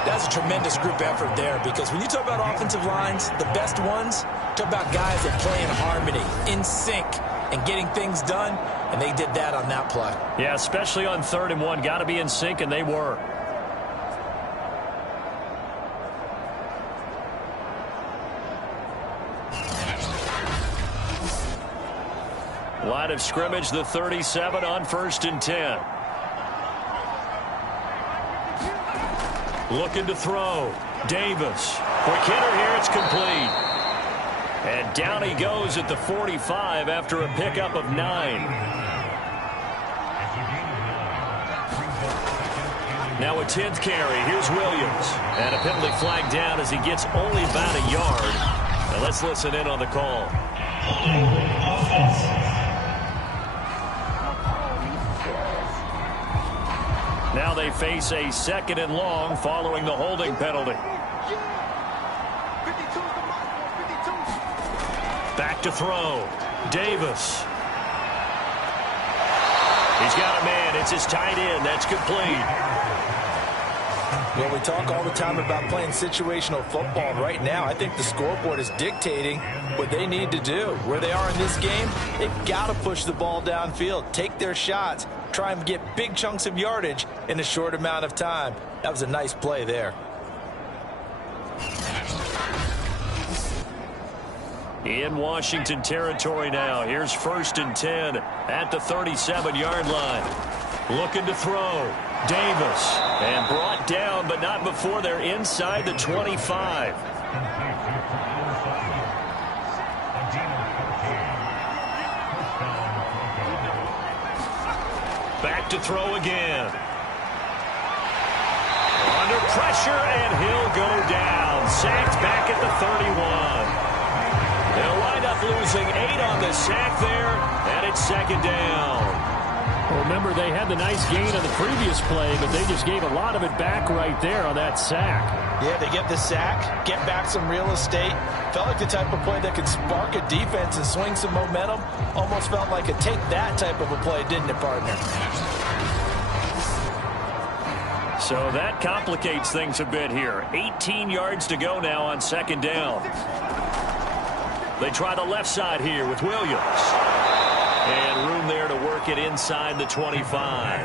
That's a tremendous group effort there because when you talk about offensive lines, the best ones, talk about guys that play in harmony, in sync, and getting things done, and they did that on that play. Yeah, especially on 3rd and 1. Got to be in sync, and they were. Line of scrimmage, the 37 on 1st and 10. Looking to throw. Davis. Quick hitter here, it's complete. And down he goes at the 45 after a pickup of 9. Now a 10th carry. Here's Williams. And a penalty flag down as he gets only about a yard. Now let's listen in on the call. Now they face a 2nd and long following the holding penalty. Back to throw. Davis. He's got a man. It's his tight end. That's complete. Well, we talk all the time about playing situational football. Right now, I think the scoreboard is dictating what they need to do. Where they are in this game, they've got to push the ball downfield, take their shots, try and get big chunks of yardage in a short amount of time. That was a nice play there. In Washington territory now. Here's 1st and 10 at the 37-yard line. Looking to throw. Davis. And brought down, but not before they're inside the 25. Back to throw again. Under pressure, and he'll go down. Sacked back at the 31. They'll wind up losing 8 on the sack there, and it's 2nd down. Well, remember, they had the nice gain on the previous play, but they just gave a lot of it back right there on that sack. Yeah, they get the sack, get back some real estate. Felt like the type of play that could spark a defense and swing some momentum. Almost felt like a take that type of a play, didn't it, partner? So that complicates things a bit here. 18 yards to go now on 2nd down. They try the left side here with Williams. And room there to work it inside the 25.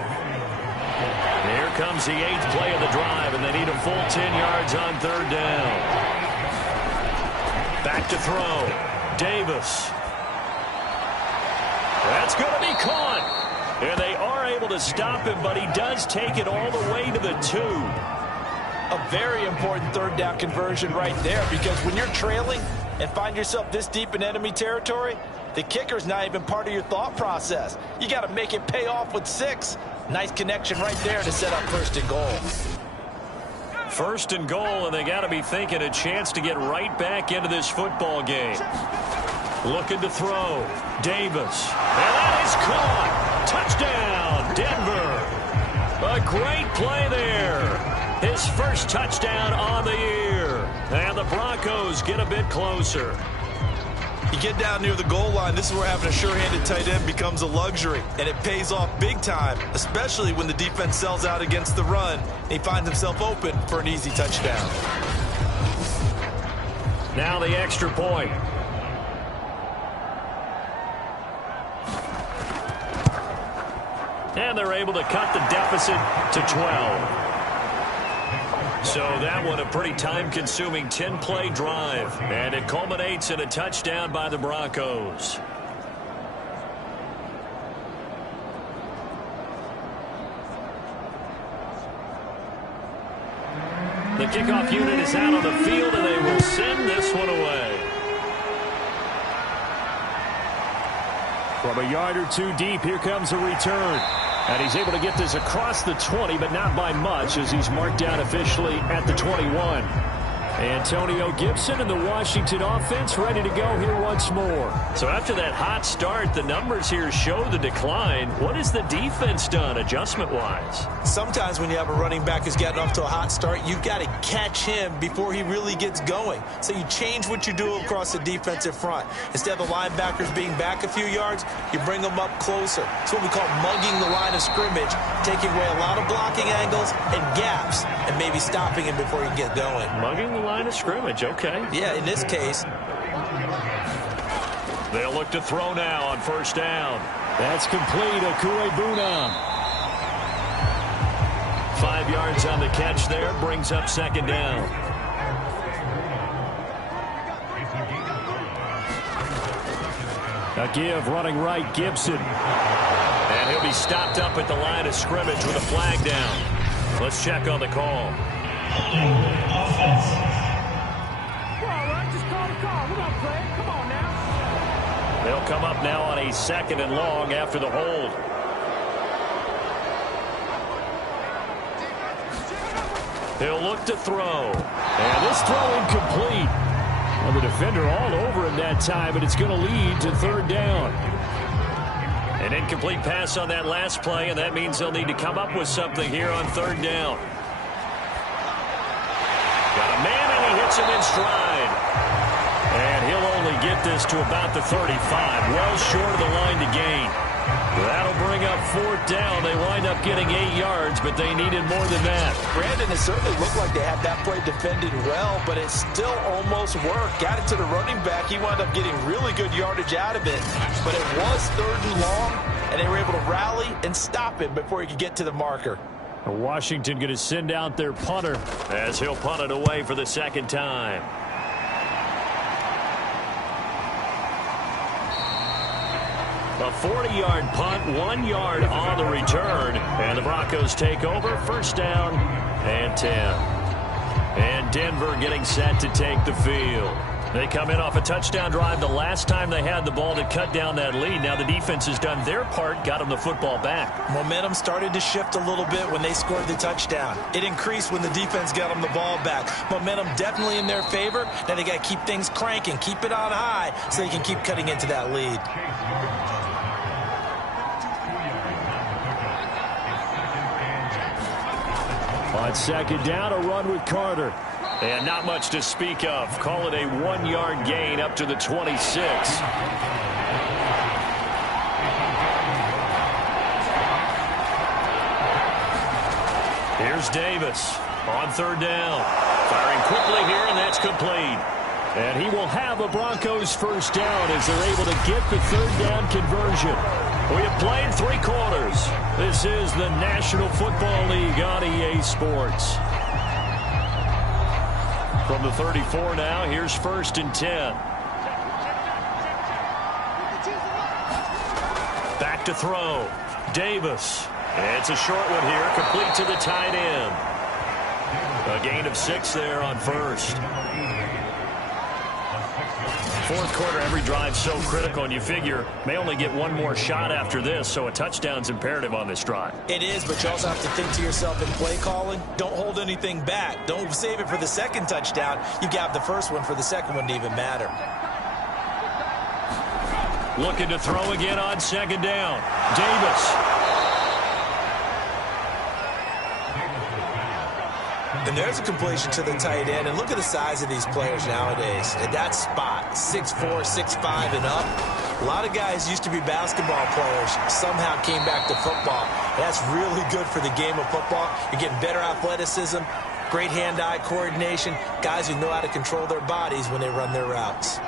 Here comes the 8th play of the drive, and they need a full 10 yards on 3rd down. Back to throw. Davis. That's going to be caught. And they are able to stop him, but he does take it all the way to the 2. A very important 3rd down conversion right there, because when you're trailing and find yourself this deep in enemy territory, The kicker's not even part of your thought process. You got to make it pay off with 6. Nice connection right there to set up 1st and goal. 1st and goal, and they got to be thinking a chance to get right back into this football game. Looking to throw. Davis. And that is caught. Touchdown, Denver. A great play there. His first touchdown on the year. And the Broncos get a bit closer. You get down near the goal line, this is where having a sure-handed tight end becomes a luxury, and it pays off big time, especially when the defense sells out against the run, and he finds himself open for an easy touchdown. Now the extra point. And they're able to cut the deficit to 12. So that one a pretty time-consuming 10-play drive. And it culminates in a touchdown by the Broncos. The kickoff unit is out on the field, and they will send this one away. From a yard or 2 deep, here comes a return. And he's able to get this across the 20, but not by much, as he's marked down officially at the 21. Antonio Gibson and the Washington offense ready to go here once more. So after that hot start, the numbers here show the decline. What has the defense done adjustment-wise? Sometimes when you have a running back who's gotten off to a hot start, you've got to catch him before he really gets going. So you change what you do across the defensive front. Instead of the linebackers being back a few yards, you bring them up closer. It's what we call mugging the line of scrimmage, taking away a lot of blocking angles and gaps, and maybe stopping him before he gets going. Mugging the line of scrimmage, okay. Yeah, in this case. They'll look to throw now on 1st down. That's complete. Okuebunam. 5 yards on the catch there. Brings up 2nd down. A give running right, Gibson. And he'll be stopped up at the line of scrimmage with a flag down. Let's check on the call. They'll come up now on a 2nd and long after the hold. He'll look to throw. And this throw incomplete. Well, the defender all over him that time, but it's going to lead to 3rd down. An incomplete pass on that last play, and that means they'll need to come up with something here on 3rd down. Got a man, and he hits him in stride. And he'll only get this to about the 35, well short of the line to gain. That'll bring up 4th down. They wind up getting 8 yards, but they needed more than that. Brandon, it certainly looked like they had that play defended well, but it still almost worked. Got it to the running back. He wound up getting really good yardage out of it, but it was 3rd and long, and they were able to rally and stop him before he could get to the marker. Washington going to send out their punter as he'll punt it away for the 2nd time. A 40-yard punt, 1 yard on the return. And the Broncos take over, 1st down and 10. And Denver getting set to take the field. They come in off a touchdown drive the last time they had the ball to cut down that lead. Now the defense has done their part, got them the football back. Momentum started to shift a little bit when they scored the touchdown. It increased when the defense got them the ball back. Momentum definitely in their favor. Now they got to keep things cranking, keep it on high so they can keep cutting into that lead. On 2nd down, a run with Carter. And not much to speak of. Call it a 1-yard gain up to the 26. Here's Davis on 3rd down. Firing quickly here, and that's complete. And he will have a Broncos 1st down as they're able to get the 3rd down conversion. We have played 3 quarters. This is the National Football League on EA Sports. From the 34 now, here's 1st and 10. Back to throw. Davis. It's a short one here, complete to the tight end. A gain of 6 there on 1st. fourth quarter, every drive's so critical, and you figure may only get one more shot after this, so a touchdown's imperative on this drive. It is, but you also have to think to yourself in play calling, don't hold anything back. Don't save it for the second touchdown. You got the first one for the second one to even matter. Looking to throw again on second down. Davis. And there's a completion to the tight end. And look at the size of these players nowadays. At that spot, 6'4", 6'5", and up. A lot of guys used to be basketball players, somehow came back to football. And that's really good for the game of football. You're getting better athleticism, great hand-eye coordination, guys who know how to control their bodies when they run their routes.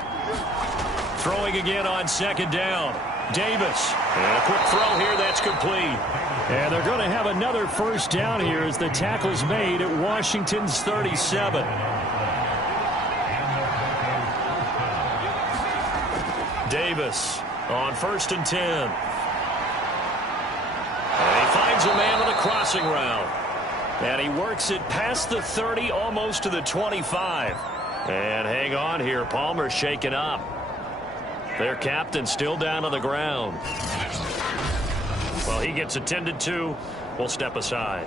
Throwing again on second down. Davis. And a quick throw here, that's complete. And they're going to have another first down here as the tackle's made at Washington's 37. Davis on 1st and 10. And he finds a man on the crossing route. And he works it past the 30, almost to the 25. And hang on here, Palmer's shaken up. Their captain still down on the ground. Well, he gets attended to. We'll step aside.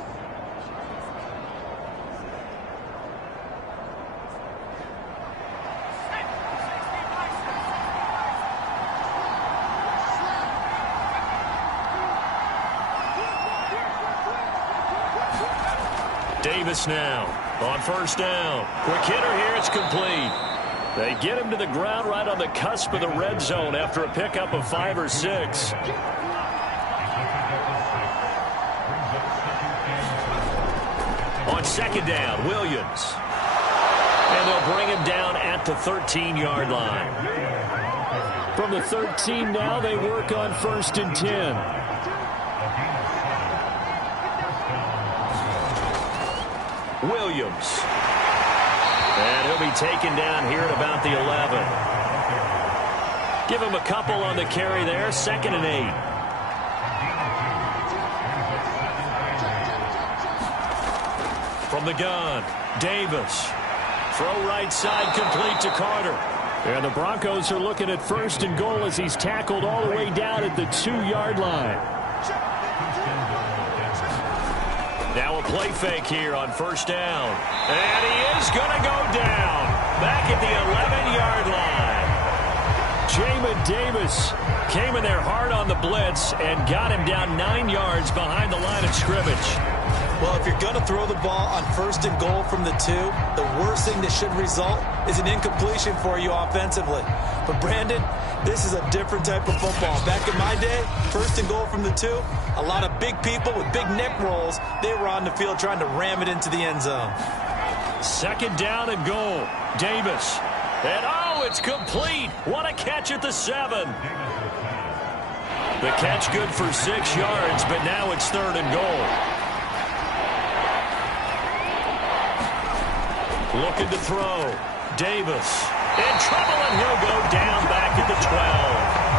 Davis now on first down. Quick hitter here. It's complete. They get him to the ground right on the cusp of the red zone after a pickup of 5 or 6. On second down, Williams. And they'll bring him down at the 13-yard line. From the 13 now, they work on 1st and 10. Williams. And he'll be taken down here at about the 11. Give him a couple on the carry there. 2nd and 8. From the gun, Davis. Throw right side complete to Carter. And the Broncos are looking at 1st and goal as he's tackled all the way down at the 2-yard line. Now a play fake here on 1st down. And he is going to go down. Back at the 11-yard line. Jamin Davis came in there hard on the blitz and got him down 9 yards behind the line of scrimmage. Well, if you're going to throw the ball on 1st and goal from the 2, the worst thing that should result is an incompletion for you offensively. But, Brandon, this is a different type of football. Back in my day, 1st and goal from the 2, a lot of big people with big neck rolls, they were on the field trying to ram it into the end zone. 2nd down and goal. Davis. And, oh, it's complete. What a catch at the 7. The catch good for 6 yards, but now it's 3rd and goal. Looking to throw. Davis. In trouble, and he'll go down back at the 12.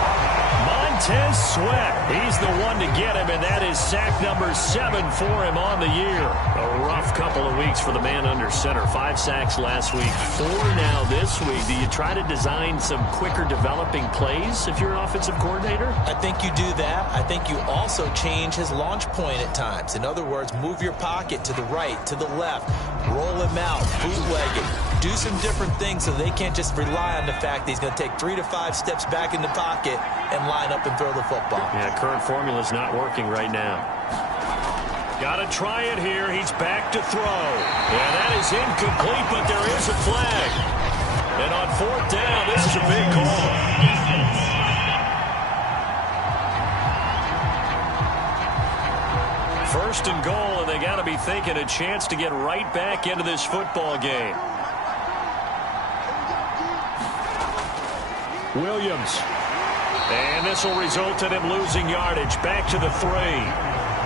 Montez Sweat. He's the one to get him, and that is sack number 7 for him on the year. A rough couple of weeks for the man under center. 5 sacks last week, 4 now this week. Do you try to design some quicker developing plays if you're an offensive coordinator? I think you do that. I think you also change his launch point at times. In other words, move your pocket to the right, to the left, roll him out, bootleg it. Do some different things so they can't just rely on the fact that he's going to take 3 to 5 steps back in the pocket and line up and throw the football. Yeah, current formula's not working right now. Got to try it here. He's back to throw. Yeah, that is incomplete, but there is a flag. And on 4th down, this is a big call. First and goal, and they got to be thinking a chance to get right back into this football game. Williams. And this will result in him losing yardage. Back to the 3.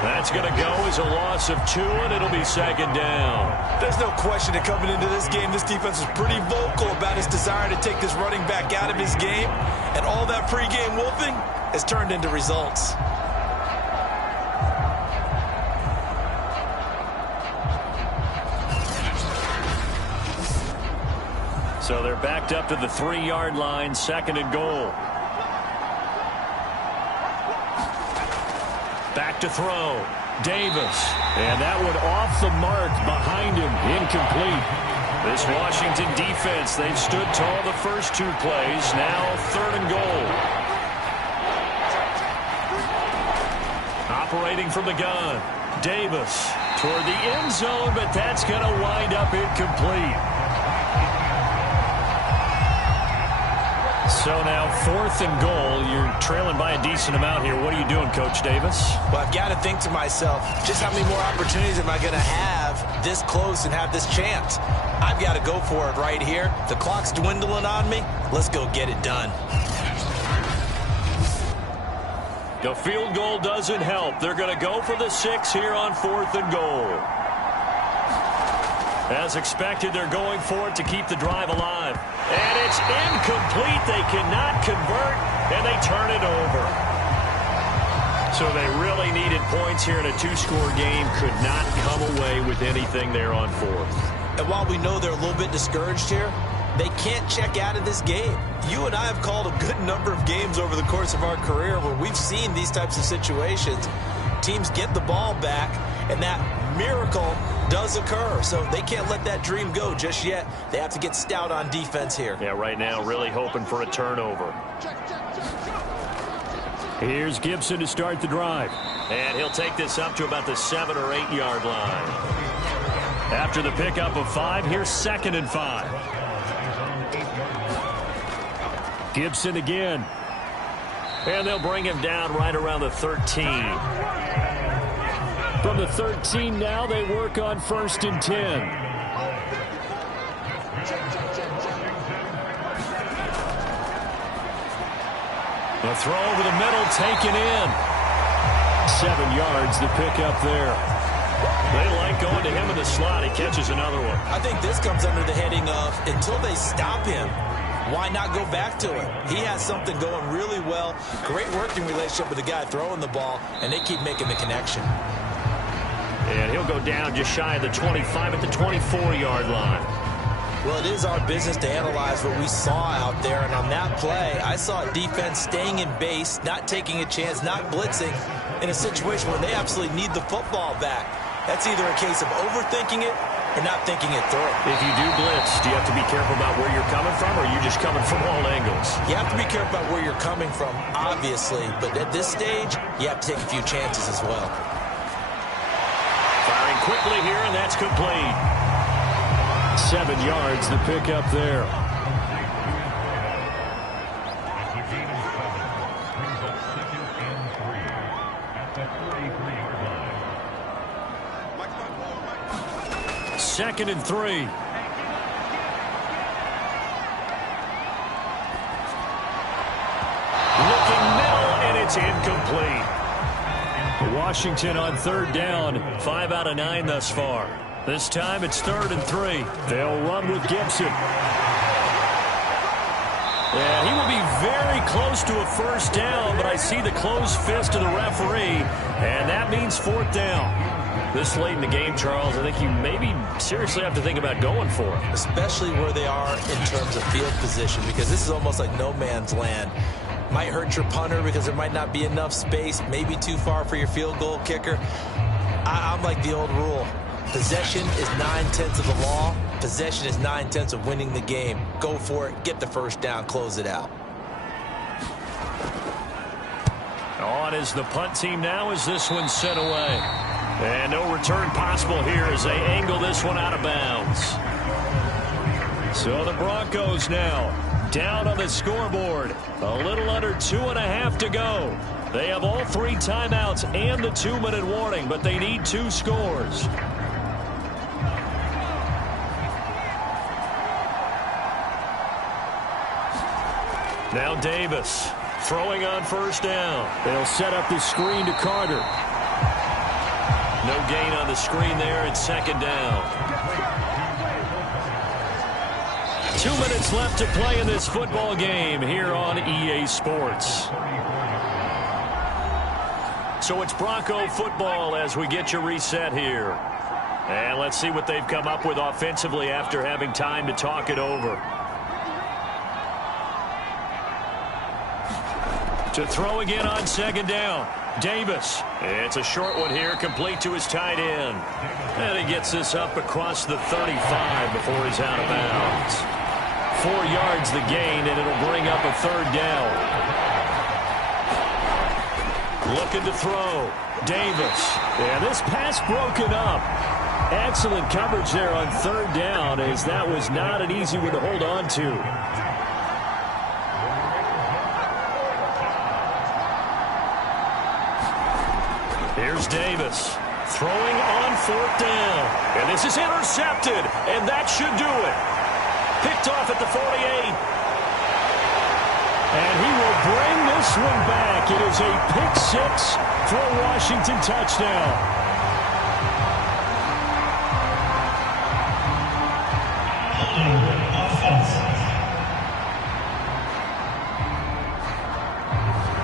That's going to go as a loss of 2, and it'll be 2nd down. There's no question that coming into this game, this defense is pretty vocal about his desire to take this running back out of his game. And all that pregame wolfing has turned into results. So they're backed up to the 3-yard line, 2nd and goal. Back to throw. Davis. And that one off the mark behind him. Incomplete. This Washington defense, they've stood tall the first 2 plays. Now 3rd and goal. Operating from the gun. Davis toward the end zone, but that's going to wind up incomplete. So now 4th and goal. You're trailing by a decent amount here. What are you doing, Coach Davis? Well, I've got to think to myself, just how many more opportunities am I going to have this close and have this chance? I've got to go for it right here. The clock's dwindling on me. Let's go get it done. The field goal doesn't help. They're going to go for the 6 here on 4th and goal. As expected, they're going for it to keep the drive alive. And it's incomplete. They cannot convert, and they turn it over. So they really needed points here in a 2-score game. Could not come away with anything there on 4th. And while we know they're a little bit discouraged here, they can't check out of this game. You and I have called a good number of games over the course of our career where we've seen these types of situations. Teams get the ball back, and that miracle does occur. So they can't let that dream go just yet. They have to get stout on defense here. Yeah, right now really hoping for a turnover. Here's Gibson to start the drive. And he'll take this up to about the 7- or 8-yard line. After the pickup of 5, here's 2nd and 5. Gibson again. And they'll bring him down right around the 13. From the 13 now, they work on 1st and 10. The throw over the middle, taken in. 7 yards, the pickup there. They like going to him in the slot. He catches another one. I think this comes under the heading of, until they stop him, why not go back to it? He has something going really well. Great working relationship with the guy throwing the ball, and they keep making the connection. And he'll go down just shy of the 25 at the 24-yard line. Well, it is our business to analyze what we saw out there, and on that play, I saw defense staying in base, not taking a chance, not blitzing, in a situation where they absolutely need the football back. That's either a case of overthinking it or not thinking it through. If you do blitz, do you have to be careful about where you're coming from, or are you just coming from all angles? You have to be careful about where you're coming from, obviously, but at this stage, you have to take a few chances as well. Firing quickly here, and that's complete. 7 yards, the pickup there. Second and 3. Looking middle, and it's incomplete. Washington on 3rd down, 5 out of 9 thus far. This time it's 3rd and 3. They'll run with Gibson. And he will be very close to a 1st down, but I see the closed fist of the referee, and that means 4th down. This late in the game, Charles, I think you maybe seriously have to think about going for it. Especially where they are in terms of field position, because this is almost like no man's land. Might hurt your punter because there might not be enough space, maybe too far for your field goal kicker. I'm like the old rule. Possession is 9/10 of the law. Possession is 9/10 of winning the game. Go for it, get the 1st down, close it out. On is the punt team now as this one's sent away. And no return possible here as they angle this one out of bounds. So the Broncos now down on the scoreboard. A little under 2.5 to go. They have all 3 timeouts and the 2-minute warning, but they need 2 scores. Now Davis throwing on 1st down. They'll set up the screen to Carter. No gain on the screen there. It's 2nd down. 2 minutes left to play in this football game here on EA Sports. So it's Bronco football as we get you reset here. And let's see what they've come up with offensively after having time to talk it over. To throw again on second down. Davis. It's a short one here, complete to his tight end. And he gets this up across the 35 before he's out of bounds. 4 yards the gain, and it'll bring up a third down. Looking to throw. Davis. And this pass broken up. Excellent coverage there on third down, as that was not an easy one to hold on to. Here's Davis throwing on fourth down. And this is intercepted, and that should do it. Picked off at the 48. And he will bring this one back. It is a pick six for a Washington touchdown.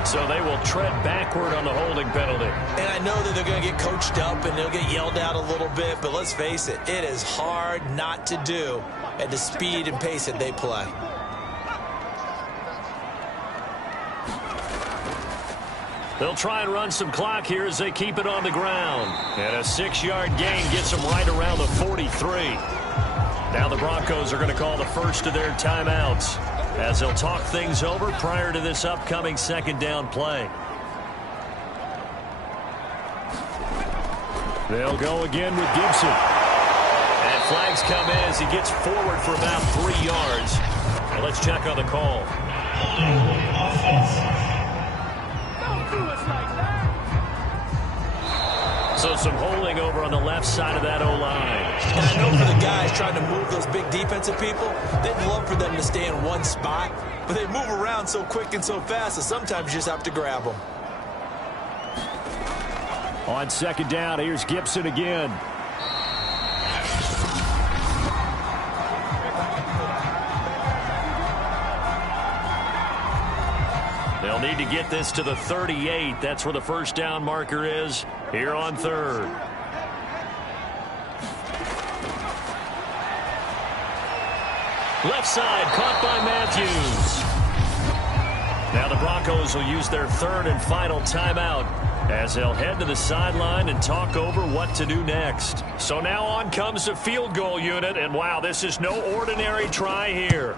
So they will tread backward on the holding penalty. And I know that they're going to get coached up and they'll get yelled at a little bit, but let's face it, it is hard not to do at the speed and pace that they play. They'll try and run some clock here as they keep it on the ground. And a 6-yard gain gets them right around the 43. Now the Broncos are going to call the first of their timeouts as they'll talk things over prior to this upcoming second down play. They'll go again with Gibson. And flags come in as he gets forward for about 3 yards. And let's check on the call. So some holding over on the left side of that O-line. And I know for the guys trying to move those big defensive people, they'd love for them to stay in one spot, but they move around so quick and so fast that sometimes you just have to grab them. On second down, here's Gibson again. They'll need to get this to the 38. That's where the first down marker is here on third. Left side, caught by Matthews. Now the Broncos will use their third and final timeout as they'll head to the sideline and talk over what to do next. So now on comes the field goal unit, and wow, this is no ordinary try here.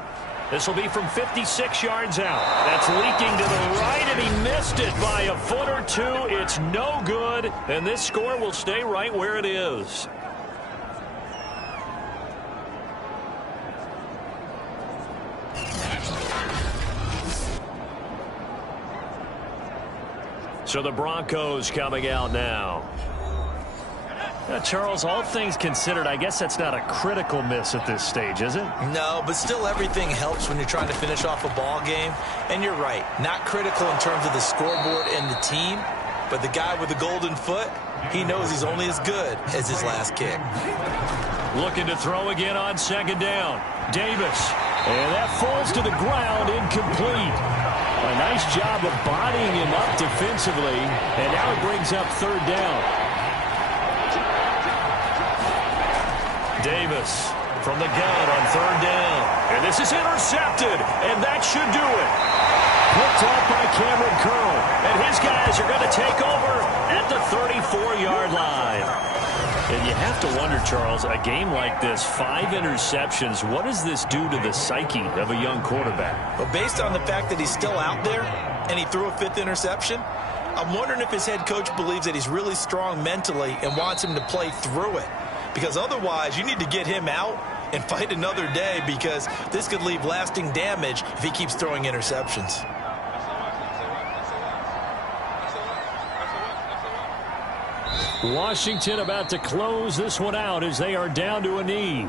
This will be from 56 yards out. That's leaking to the right, and he missed it by a foot or two. It's no good, and this score will stay right where it is. So the Broncos coming out now. Charles, all things considered, I guess that's not a critical miss at this stage, is it? No, but still everything helps when you're trying to finish off a ball game. And you're right, not critical in terms of the scoreboard and the team, but the guy with the golden foot, he knows he's only as good as his last kick. Looking to throw again on second down. Davis. And that falls to the ground, incomplete. A nice job of bodying him up defensively, and now it brings up third down. Davis from the gun on third down. And this is intercepted, and that should do it. Picked off by Cameron Curl. And his guys are going to take over at the 34-yard line. And you have to wonder, Charles, a game like this, 5 interceptions, what does this do to the psyche of a young quarterback? Well, based on the fact that he's still out there and he threw a 5th interception, I'm wondering if his head coach believes that he's really strong mentally and wants him to play through it. Because otherwise, you need to get him out and fight another day, because this could leave lasting damage if he keeps throwing interceptions. Washington about to close this one out as they are down to a knee.